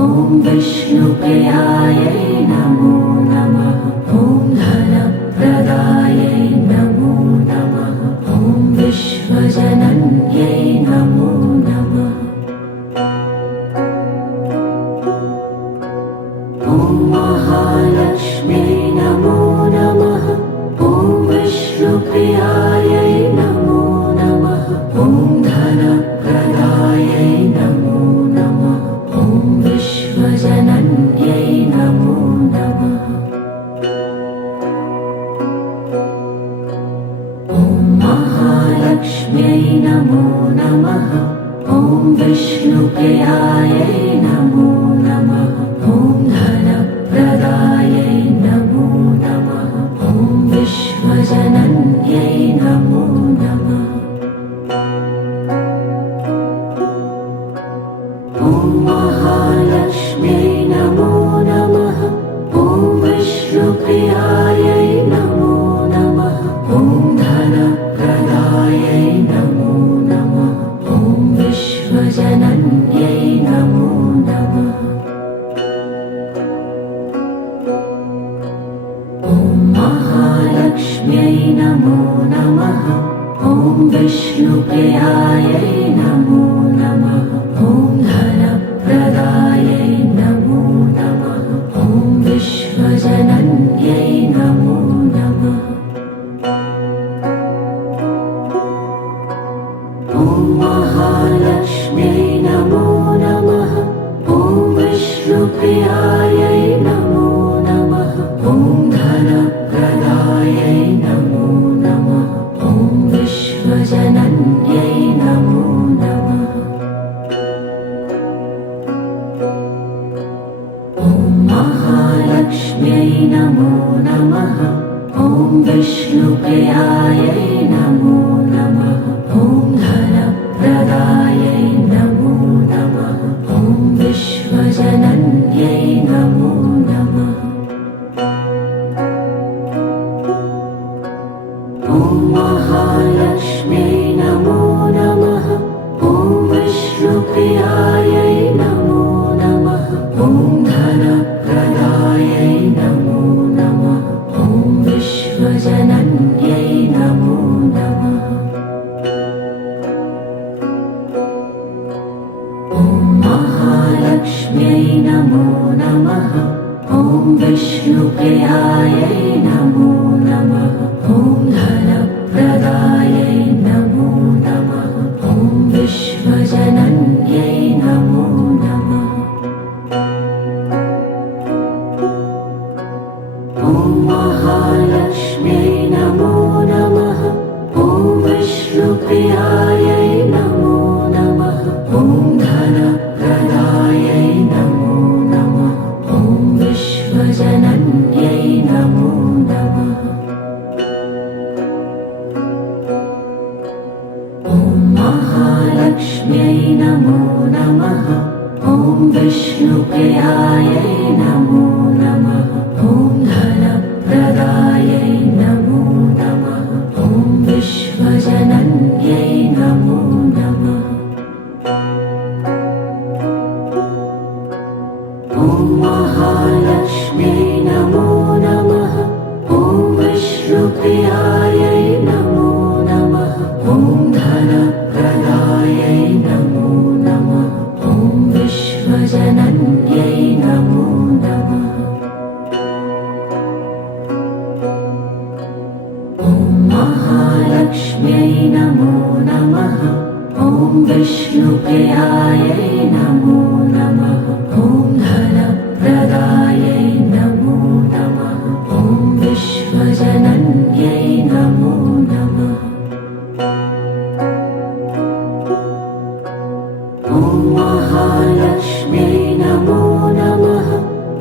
ॐ विष्णुप्रियायै नमो नमः। ॐ धनप्रदायै नमो नमः। ॐ विश्वजनन्यै नमो नमः। ॐ महालक्ष्म्यै नमो नमः। ॐ विष्णुप्रियायै नमो नमः। ॐ धनप्रदायै नमो नमः। ॐ विश्वजनन्यै नमो नमः। ॐ महालक्ष्म्यै नमो नमः। ॐ विष्णुप्रियायै नमो नमः। ॐ धनप्रदायै नमो नमः। ॐ विश्वजनन्यै नमो नमः। ॐ महालक्ष्म्यै नमो नमः। ॐ विष्णुप्रियायै नमो नमः। ॐ धनप्रदायै नमो नमः। ॐ विश्वजनन्यै नमो नमः। ॐ महालक्ष्म्यै नमो नमः। ॐ विष्णुप्रियायै नमो नमः। ॐ धनप्रदायै नमो नमः। ॐ विश्वजनन्यै नमो नमः। ॐ महालक्ष्म्यै नमो नमः। ॐ विष्णुप्रियायै नमो नमः। ॐ धनप्रदायै नमो नमः। ॐ विश्वजनन्यै नमो नमः। ॐ महालक्ष्म्यै नमो नमः। ॐ विष्णुप्रियायै नमो नमः। ॐ धनप्रदायै नमो नमः। ॐ विश्वजनन्यै नमो नमः। ॐ महालक्ष्म्यै नमो नमः। ॐ विष्णुप्रियायै नमो नमः। ॐ धनप्रदायै नमो नमः। ॐ विश्वजनन्यै नमो नमः। ॐ महालक्ष्म्यै नमो नमः। ॐ विष्णुप्रियायै नमो नमः। ॐ धनप्रदायै नमो नमः। ॐ विश्वजनन्यै नमो नमः। ॐ महालक्ष्म्यै नमो नमः। ॐ विष्णुप्रियायै नमो नमः। ॐ धनप्रदायै नमो नमः। ॐ विश्व विष्णुप्रियायै नमो नमः। ॐ धनप्रदायै नमो नमः। ॐ विश्वजनन्यै नमो नमः। ॐ महालक्ष्म्यै नमो नमः। ॐ विष्णुप्रियायै नमो नमः। ॐ धनप्रदायै नमो नमः। ॐ विश्वजनन्यै नमो नमः। ॐ महालक्ष्म्यै नमो नमः। ॐ विष्णुप्रियायै नमो नमः। ॐ धनप्रदायै नमो नमः। ॐ विश्वजनन्यै नमो नमः। ॐ महालक्ष्म्यै नमो नमः।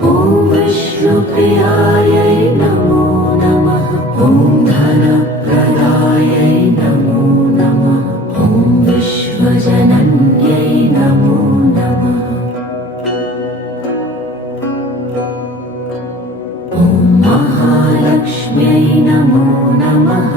ॐ विष्णुप्रियायै नमो नमः। ॐ धनप्रदायै नमो नमः। ॐ विश्वजनन्यै नमो नमः। ॐ महालक्ष्म्यै नमो नमः।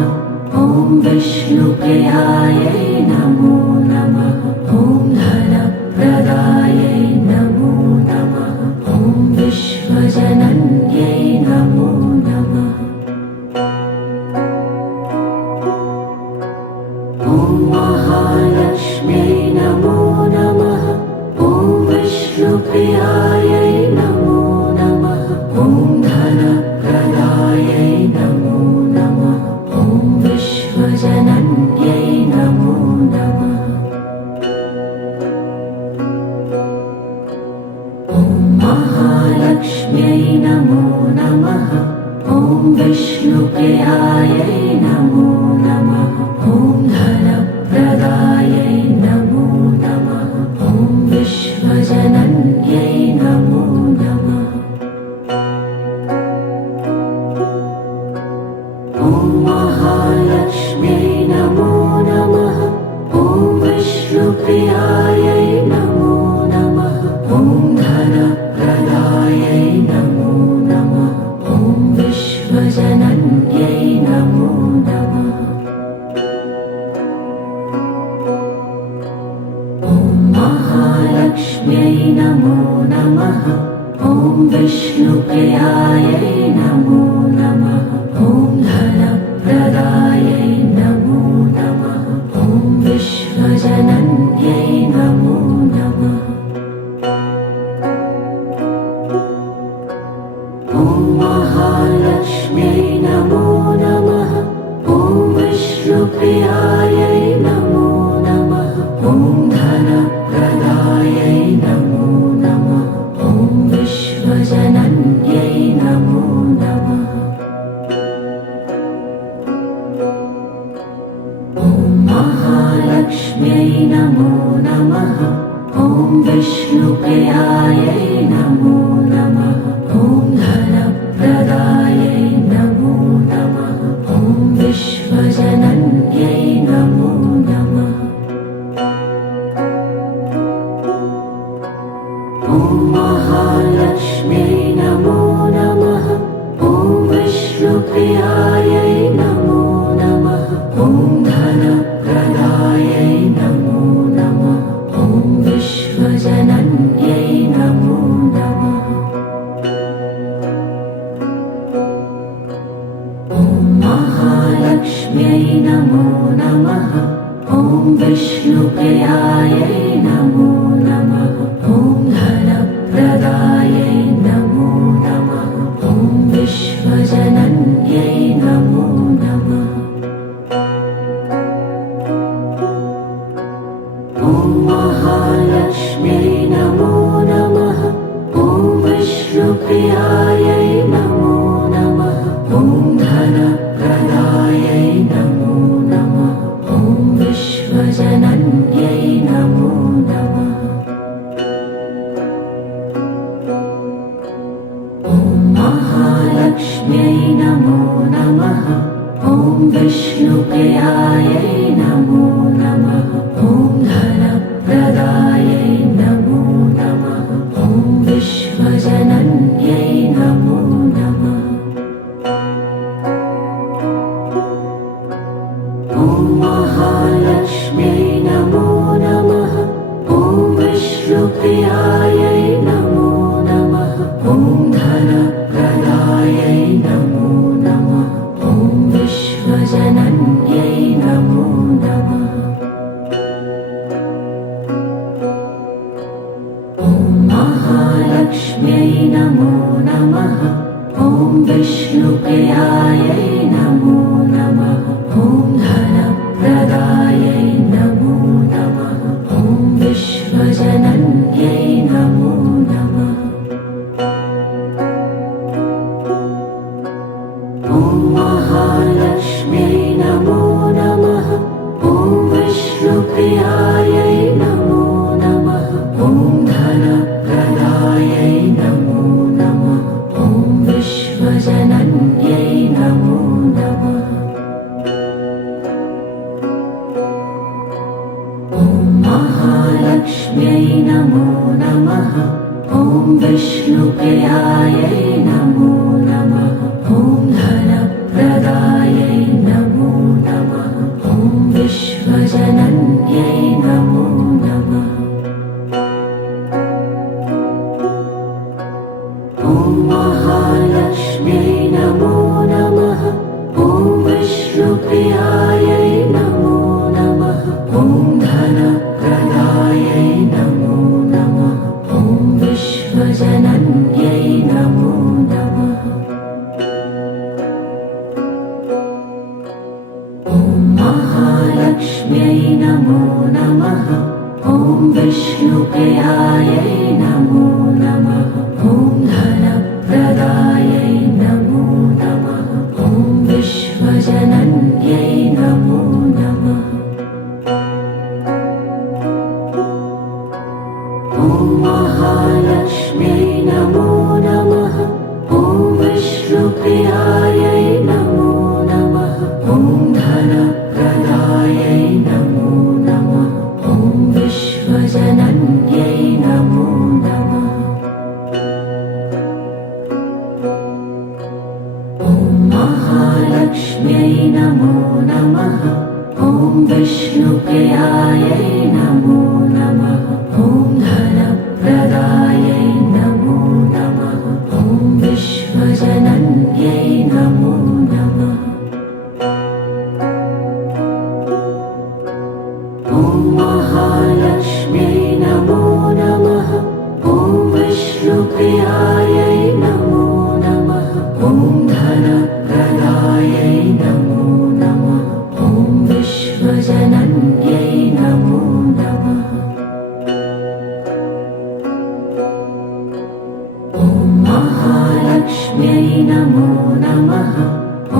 ॐ विष्णुप्रियायै नमो नमः। ॐ धनप्रदायै नमो नमः। ॐ विश्वजनन्यै नमो नमः। ॐ महालक्ष्म्यै नमो नमः। ॐ विष्णुप्रियायै नमो नमः। ॐ धनप्रदायै नमो नमः। ॐ विश्वजनन्यै नमो नमः। ॐ महालक्ष्म्यै नमो नमः। ॐ विष्णुप्रियायै नमो नमः। ॐ धनप्रदायै नमो नमः। ॐ विश्वजनन्यै नमो नमः। ॐ महालक्ष्म्यै नमो नमः। ॐ विष्णुप्रियायै नमो नमः। ॐ धनप्रदायै नमो नमः। ॐ विश्वजनन्यै नमो नमः। ॐ महालक्ष्म्यै नमो नमः। ॐ विष्णुप्रियायै नमो नमः। ॐ धनप्रदायै नमो नमः। ॐ विश्वजनन्यै नमो नमः। ॐ महालक्ष्म्यै नमो नमः। ॐ विष्णुप्रियायै नमो नमः। ॐ धनप्रदायै नमो नमः। ॐ विश्वजनन्यै नमो नमः। ॐ महालक्ष्म्यै नमो नमः। ॐ विष्णुप्रियायै नमो नमः। ॐ धनप्रदायै नमो नमः। ॐ विश्वजनन्यै नमो नमः। ॐ महालक्ष्म्यै नमो नमः। ॐ विष्णुप्रियायै नमो नमः। ॐ धनप्रदायै नमो नमः। ॐ विश्वजनन्यै नमो नमः। ॐ महालक्ष्म्यै नमो नमः। ॐ विष्णुप्रियायै नमो नमः। ॐ धनप्रदायै नमो नमः। ॐ विश्वजनन्यै नमो नमः। ॐ महालक्ष्म्यै नमो नमः। ॐ विष्णुप्रियायै नमो नमः। ॐ धनप्रदायै नमो नमः। ॐ विश्वजनन्यै नमो नमः। ॐ महालक्ष्म्यै नमो नमः। ॐ विष्णुप्रियायै नमो नमः। ॐ धनप्रदायै नमो नमः। महालक्ष्म्यै नमो नमः। ॐ विष्णुप्रियायै नमो नमः। ॐ धनप्रदायै नमो नमः। ॐ विश्वजनन्यै नमो नमः। ॐ महालक्ष्म्यै नमो नमः। ॐ विष्णुप्रियायै नमो नमः। ॐ धनप्रदायै नमो नमः। ॐ विश्वजनन्यै नमो नमः। ॐ महालक्ष्म्यै नमो नमः। ॐ विष्णुप्रियायै नमो नमः। ॐ धनप्रदायै नमो नमः। ॐ विश्वजनन्यै नमो नमः। ॐ महालक्ष्म्यै नमो नमः। ॐ विष्णुप्रियायै नमो नमः। ॐ धनप्रदायै नमो नमः। ॐ विश्वजनन्यै नमो नमः। ॐ महालक्ष्म्यै नमो नमः। ॐ विष्णुप्रियायै नमो नमः। ॐ धनप्रदायै नमो नमः। ॐ विश्वजनन्यै नमो नमः। ॐ महालक्ष्म्यै नमो नमः। ॐ विष्णुप्रियायै नमो नमः। ॐ धनप्रदायै नमो नमः। ॐ विश्वजनन्यै नमो नमः। ॐ महालक्ष्म्यै नमो नमः। ॐ विष्णुप्रियायै नमो नमः। ॐ धनप्रदायै नमो नमः। ॐ विश्वजनन्यै नमो नमः। ॐ महालक्ष्म्यै नमो नमः। ॐ विष्णुप्रियायै नमो नमः। ॐ धनप्रदायै नमो नमः। ॐ विश्वजनन्यै नमो नमः। ॐ महालक्ष्म्यै नमो नमः।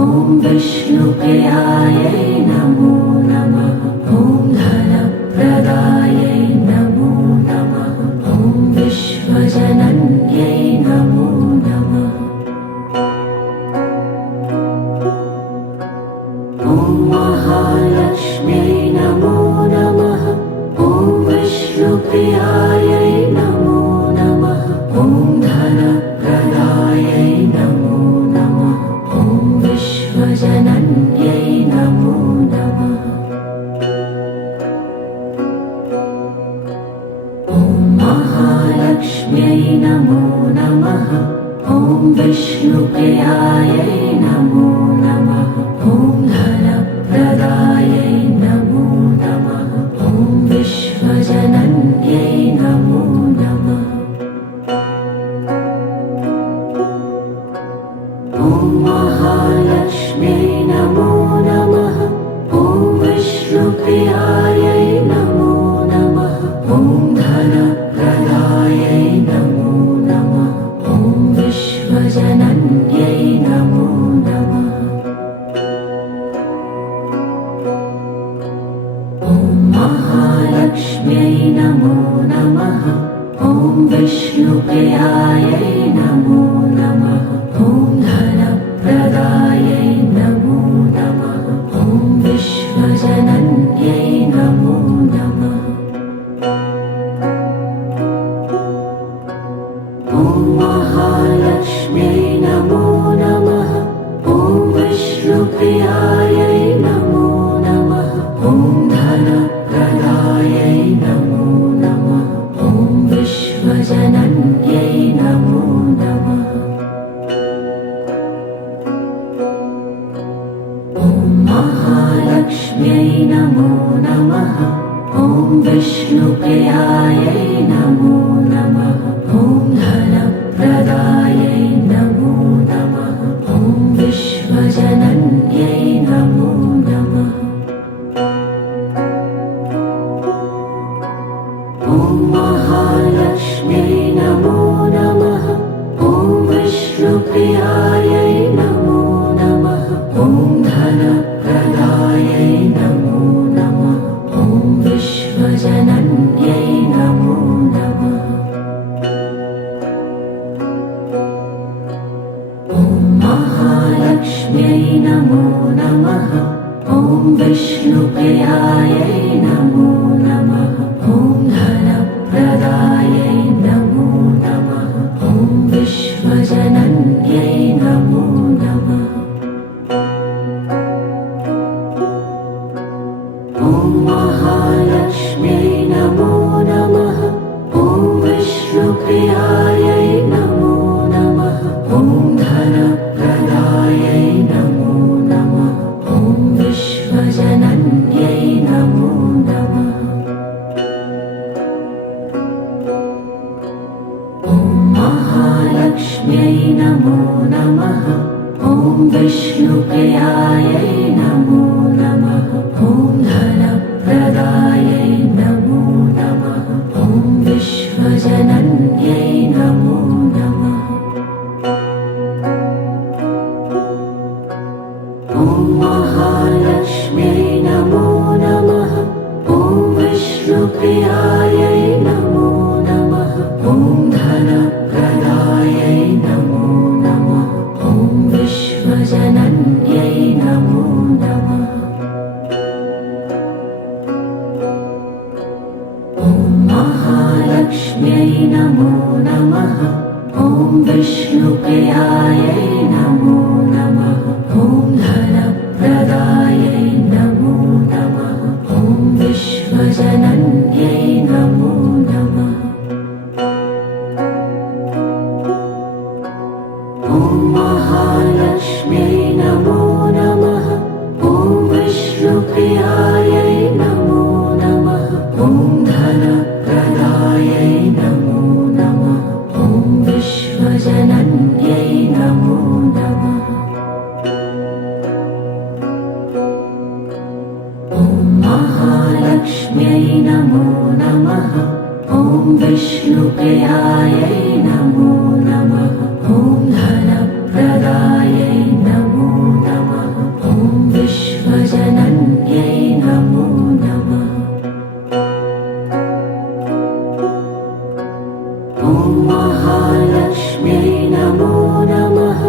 ॐ विष्णुप्रियायै नमो नमः। ॐ धनप्रदायै नमो नमः। ॐ विश्वजनन्यै नमो नमः। ॐ महालक्ष्म्यै नमो नमः। ॐ विष्णुप्रियायै नमो नमः। ॐ धनप्रदायै नमो नमः। ॐ विश्वजनन्यै नमो नमः। ॐ महालक्ष्म्यै नमो नमः। ॐ विष्णुप्रियायै नमो नमः। ॐ धनप्रदायै नमो नमः। ॐ विश्वजनन्यै नमो नमः। ॐ महालक्ष्म्यै नमो नमः। ॐ विष्णुप्रियायै नमो नमः। ॐ धनप्रदायै नमो नमः। ॐ विश्वजनन्यै नमो नमः। ॐ महालक्ष्म्यै नमो नमः। ॐ विष्णुप्रियायै नमो नमः। ॐ धनप्रदायै नमो नमः। ॐ विश्वजनन्यै नमो नमः। ॐ महालक्ष्म्यै नमो नमः। ॐ विष्णुप्रियायै नमो नमः। ॐ धनप्रदायै नमो नमः। ॐ विश्वजनन्यै नमो नमः। ॐ महालक्ष्म्यै नमो नमः। ॐ विष्णुप्रियायै नमो नमः। ॐ धन विष्णुप्रियायै नमो नमः। ॐ धनप्रदायै नमो नमः। ॐ विश्वजनन्यै नमो नमः। ॐ महालक्ष्म्यै नमो नमः। ॐ विष्णुप्रियायै नमो नमः। ॐ धनप्रदायै नमो नमः। ॐ विश्वजनन्यै नमो नमः। ॐ महालक्ष्म्यै नमो नमः। ॐ विष्णुप्रियायै नमो नमः। ॐ धनप्रदायै नमो नमः। ॐ विश्वजनन्यै नमो नमः। ॐ महालक्ष्म्यै नमो नमः। ॐ विष्णुप्रियायै नमो नमः। ॐ धनप्रदायै नमो नमः। ॐ विश्वजनन्यै नमो नमः। ॐ महालक्ष्म्यै नमो नमः। ॐ विष्णुप्रियायै नमो नमः। ॐ धनप्रदायै नमो नमः। ॐ विश्वजनन्यै नमो नमः। ॐ महालक्ष्म्यै नमो नमः। ॐ विष्णुप्रियायै नमो नमः। ॐ धनप्रदायै नमो नमः। ॐ विश्वजनन्यै नमो नमः। ॐ महालक्ष्म्यै नमो नमः। ॐ विष्णुप्रियायै नमो नमः। ॐ धनप्रदायै नमो नमः। ॐ विश्वजनन्यै नमो नमः। ॐ महालक्ष्म्यै नमो नमः। ॐ विष्णुप्रियायै नमो नमः। ॐ धनप्रदायै नमो नमः। ॐ विश्वजनन्यै नमो नमः। ॐ महालक्ष्म्यै नमो नमः।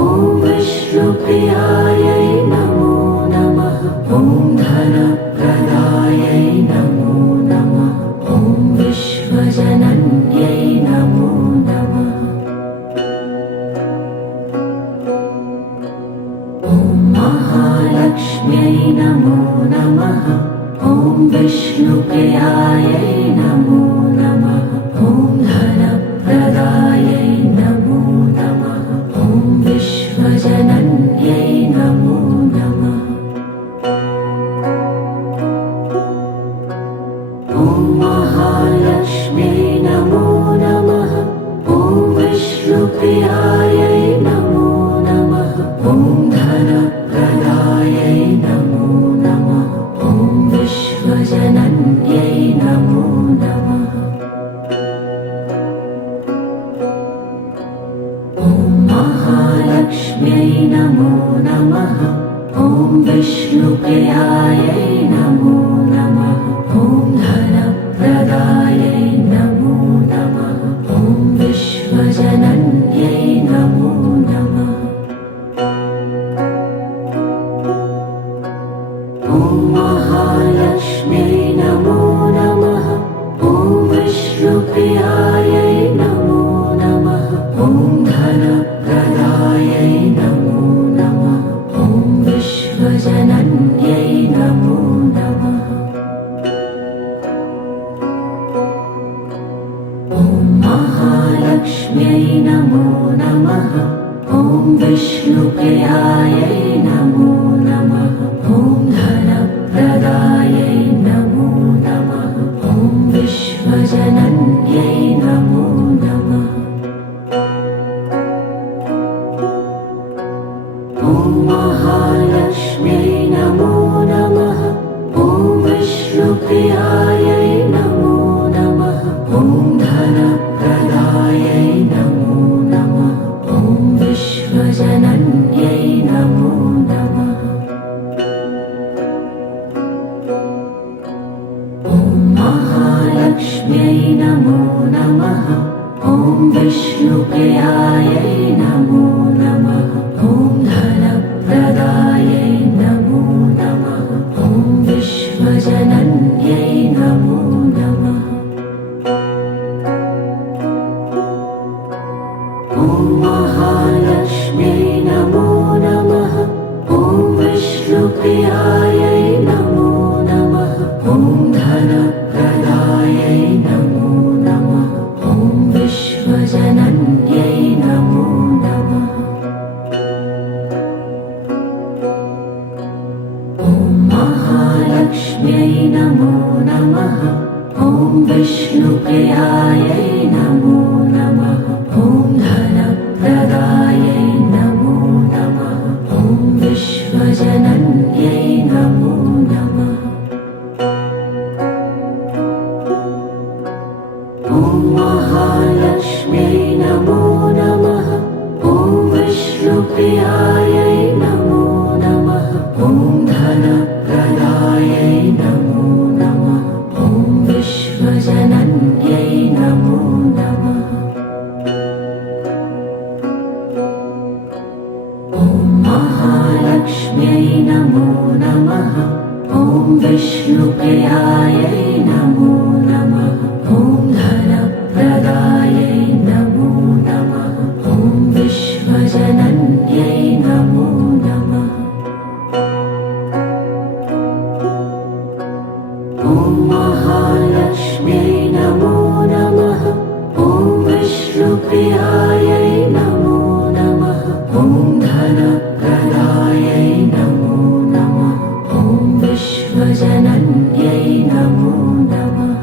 ॐ विष्णुप्रियायै नमो नमः। ॐ धनप्रदायै नमो नमः। ॐ विश्वजनन्यै नमो नमः। ॐ महालक्ष्म्यै नमो नमः। ॐ विष्णुप्रियायै नमो नमः। ॐ धनप्रदायै नमो नमः। ॐ विश्वजनन्यै नमो नमः। ॐ महालक्ष्म्यै नमो नमः। ॐ विष्णुप्रियायै नमो नमः। ॐ धनप्रदायै नमो नमः। ॐ विश्वजनन्यै नमो नमः। ॐ महालक्ष्म्यै नमो नमः। ॐ विष्णुप्रियायै नमो नमः। ॐ धनप्रदायै नमो नमः। ॐ विश्वजनन्यै नमो नमः। ॐ महालक्ष्म्यै नमो नमः। ॐ विष्णुप्रियायै नमो नमः। ॐ धनप्रदायै नमो नमः। ॐ विश्वजनन्यै नमो नमः। ॐ महालक्ष्म्यै नमो नमः। ॐ विष्णुप्रियायै नमो नमः। ॐ धनप्रदायै नमो नमः। ॐ विश्वजनन्यै नमो नमः। ॐ महालक्ष्म्यै नमो नमः। ॐ विष्णुप्रियायै नमो नमः। ॐ धनप्रदायै नमो नमः। ॐ विश्व विष्णुप्रियायै नमो नमः। ॐ धनप्रदायै नमो नमः। ॐ विश्वजनन्यै नमो नमः। ॐ महालक्ष्म्यै नमो नमः। ॐ विष्णुप्रियायै नमो नमः। ॐ धनप्रदायै नमो नमः। ॐ विश्वजनन्यै नमो नमः। ॐ महालक्ष्म्यै नमो नमः। ॐ विष्णुप्रियायै नमो नमः। ॐ धनप्रदायै नमो नमः। ॐ विश्वजनन्यै नमो नमः। ॐ महालक्ष्म्यै नमो नमः। ॐ विष्णुप्रियायै नमो नमः। ॐ धनप्रदायै नमो नमः। ॐ विश्वजनन्यै नमो नमः। ॐ महालक्ष्म्यै नमो नमः। ॐ विष्णुप्रियायै नमो नमः। ॐ धनप्रदायै नमो नमः। ॐ विश्वजनन्यै नमो नमः। ॐ महालक्ष्म्यै नमो नमः। ॐ विष्णुप्रियायै नमो नमः। ॐ धनप्रदायै नमो नमः। ॐ विश्वजनन्यै नमो नमः।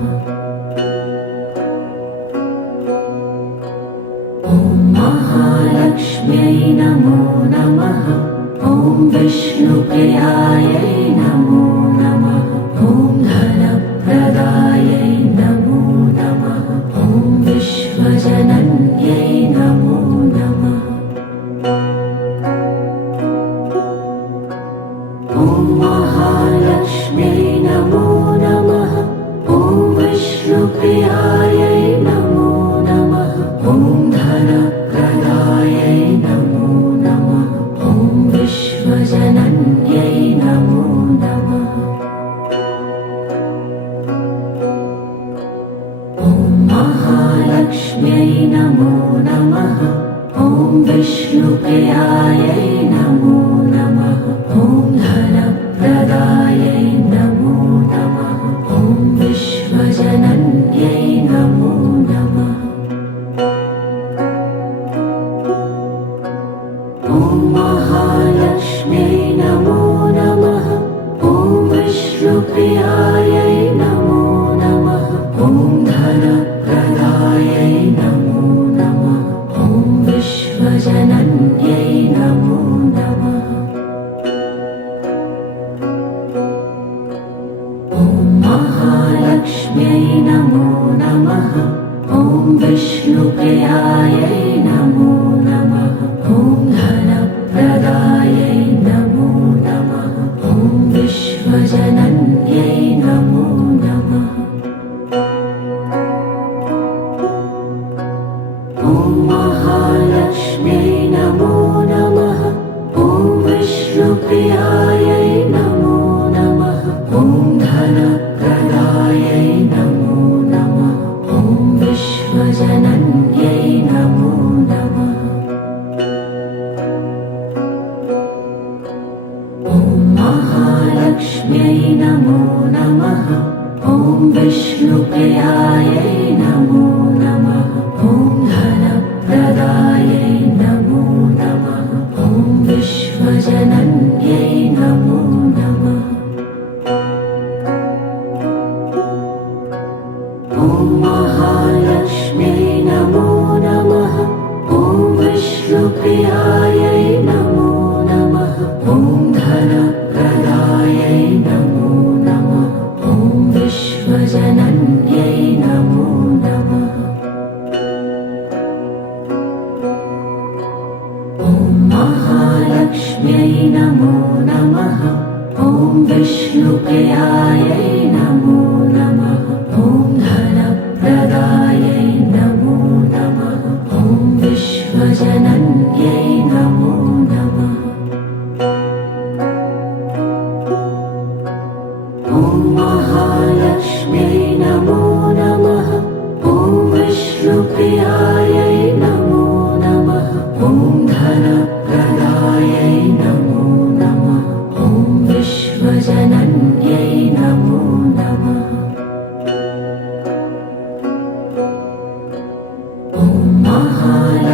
ॐ महालक्ष्म्यै नमो नमः। ॐ विष्णुप्रियायै नमो नमः। ॐ धनप्रदायै नमो नमः। ॐ विश्वजनन्यै नमो नमः। ॐ महालक्ष्म्यै नमो नमः। ॐ विष्णुप्रियायै नमो नमः। ॐ धनप्रदायै नमो नमः। ॐ विश्वजनन्यै नमो नमः। ॐ महालक्ष्म्यै नमो नमः। ॐ विष्णुप्रियायै नमो नमः। ॐ धनप्रदायै नमो नमः। ॐ विश्वजनन्यै नमो नमः। ॐ महालक्ष्म्यै नमो नमः। ॐ विष्णुप्रियायै नमो नमः। ॐ धनप्रदायै नमो नमः। ॐ विश्वजनन्यै नमो नमः। ॐ महालक्ष्म्यै नमो नमः। ॐ विष्णुप्रियायै नमो नमः। ॐ धनप्रदायै नमो नमः। ॐ विश्वजनन्यै नमो नमः। ॐ महालक्ष्म्यै नमो नमः। ॐ विष्णुप्रियायै नमो नमः। ॐ धनप्रदायै नमो नमः। ॐ विश्वजनन्यै नमो नमः। ॐ महालक्ष्म्यै नमो नमः। ॐ विष्णुप्रियायै नमो नमः। ॐ धनप्रदायै नमो नमः। ॐ विश्वजनन्यै नमो नमः। ॐ महालक्ष्म्यै नमो नमः। ॐ विष्णुप्रियायै नमो नमः। ॐ धनप्रदायै नमो नमः। ॐ विश्वजनन्यै नमो नमः। ॐ महालक्ष्म्यै नमो नमः। ॐ विष्णुप्रियायै नमो नमः। ॐ धनप्रदायै नमो नमः।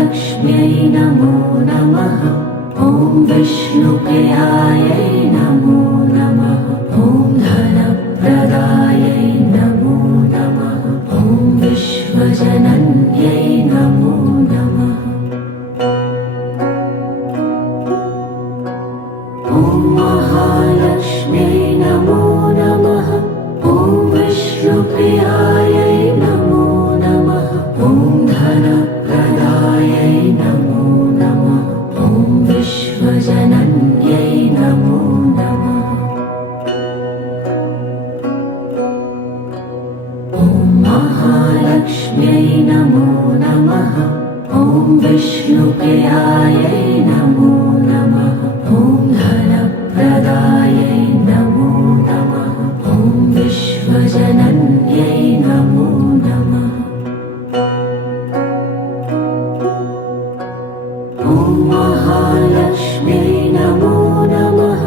महालक्ष्म्यै नमो नमः। ॐ विष्णुप्रियायै नमो नमः। ॐ धनप्रदायै नमो नमः। ॐ विश्वजनन्यै नमो नमः। ॐ महालक्ष्म्यै नमो नमः। ॐ विष्णुप्रियायै नमो नमः। ॐ धनप्रदायै नमो नमः। ॐ विश्वजनन्यै नमो नमः। ॐ महालक्ष्म्यै नमो नमः। ॐ विष्णुप्रियायै नमो नमः। ॐ धनप्रदायै नमो नमः। ॐ विश्वजनन्यै नमो नमः। ॐ महालक्ष्म्यै नमो नमः।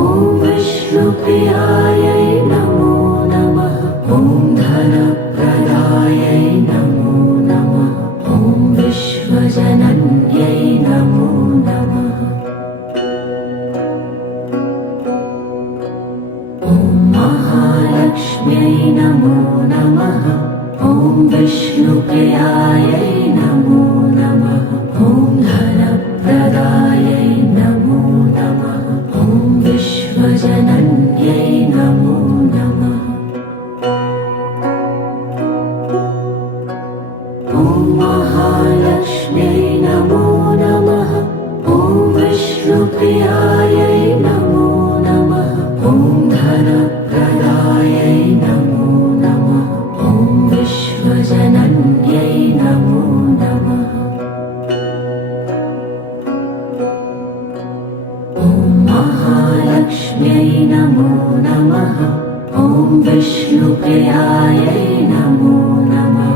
ॐ विष्णुप्रियायै नमो नमः। ॐ धनप्रदायै नमो नमः। ॐ विश्वजनन्यै नमो नमः। ॐ महालक्ष्म्यै नमो नमः। ॐ विष्णुप्रियायै नमो नमः। ॐ धनप्रदायै नमो नमः। ॐ विश्वजनन्यै नमो नमः। ॐ महालक्ष्म्यै नमो नमः। ॐ विष्णुप्रियायै नमो नमः। ॐ धनप्रदायै नमो नमः। ॐ विश्वजनन्यै नमो नमः। ॐ महालक्ष्म्यै नमो नमः। ॐ विष्णुप्रियायै नमो नमः।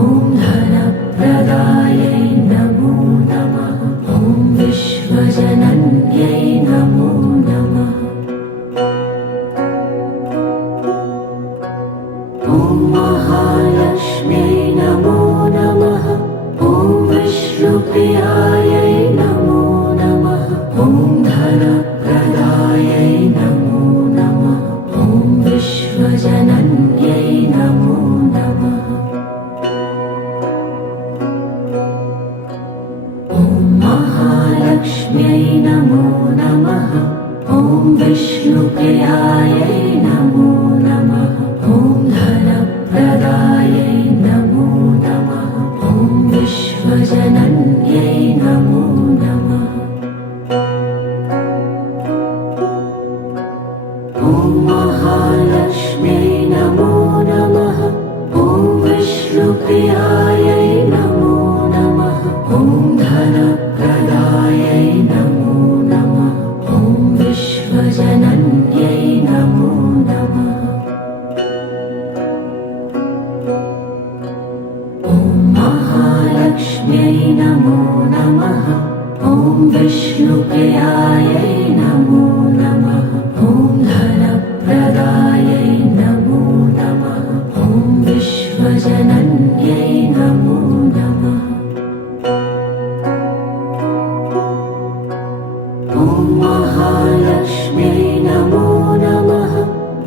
ॐ धनप्रदायै नमो नमः। ॐ विश्वजनन्यै नमो नमः। ॐ महालक्ष्म्यै नमो नमः। ॐ विष्णुप्रियायै नमो नमः। ॐ धनप्रदायै नमो नमः। ॐ विश्वजनन्यै नमो नमः। ॐ महालक्ष्म्यै नमो नमः। ॐ विष्णुप्रियायै नमो नमः। ॐ धनप्रदायै नमो नमः। ॐ विश्वजनन्यै नमो नमः। ॐ महालक्ष्म्यै नमो नमः। ॐ विष्णुप्रियायै नमो नमः। ॐ धनप्रदायै नमो नमः। ॐ विश्वजनन्यै नमो नमः। ॐ महालक्ष्म्यै नमो नमः। ॐ विष्णुप्रियायै नमो नमः। ॐ धनप्रदायै नमो नमः। ॐ विश्वजनन्यै नमो नमः। ॐ महालक्ष्म्यै नमो नमः।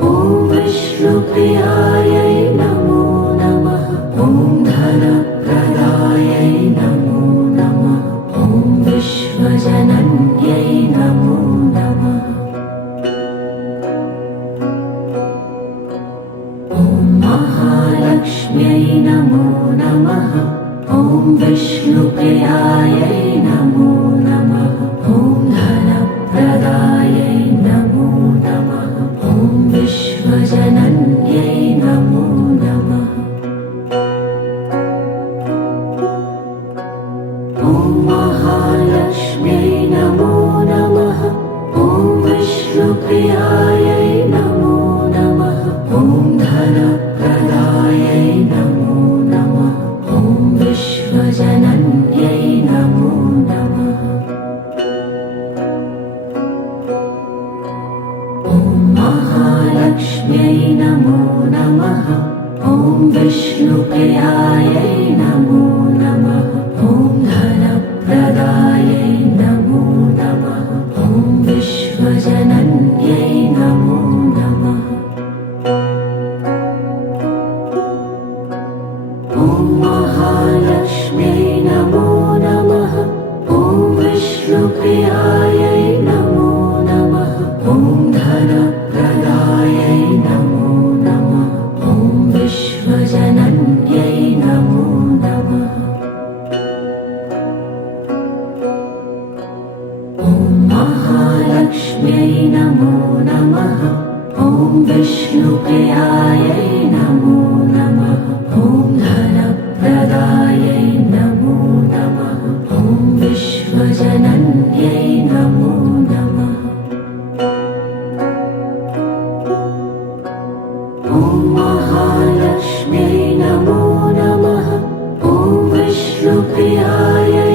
ॐ विष्णुप्रियायै नमो नमः। ॐ धनप्रदायै नमो नमः। ॐ विश्वजनन्यै नमो नमः। ॐ महालक्ष्म्यै नमो नमः। ॐ विष्णुप्रियायै नमो नमः। ॐ धनप्रदायै नमो नमः। ॐ विश्वजनन्यै नमो नमः। ॐ महालक्ष्म्यै नमो नमः। ॐ विष्णुप्रियायै नमो नमः। ॐ धनप्रदायै नमो नमः। ॐ विश्वजनन्यै नमो नमः। ॐ महालक्ष्म्यै नमो नमः। ॐ विष्णुप्रियायै नमो नमः। ॐ धन विष्णुप्रियायै नमो नमः। ॐ धनप्रदायै नमो नमः। ॐ विश्वजनन्यै नमो नमः। ॐ महालक्ष्म्यै नमो नमः। ॐ विष्णुप्रियायै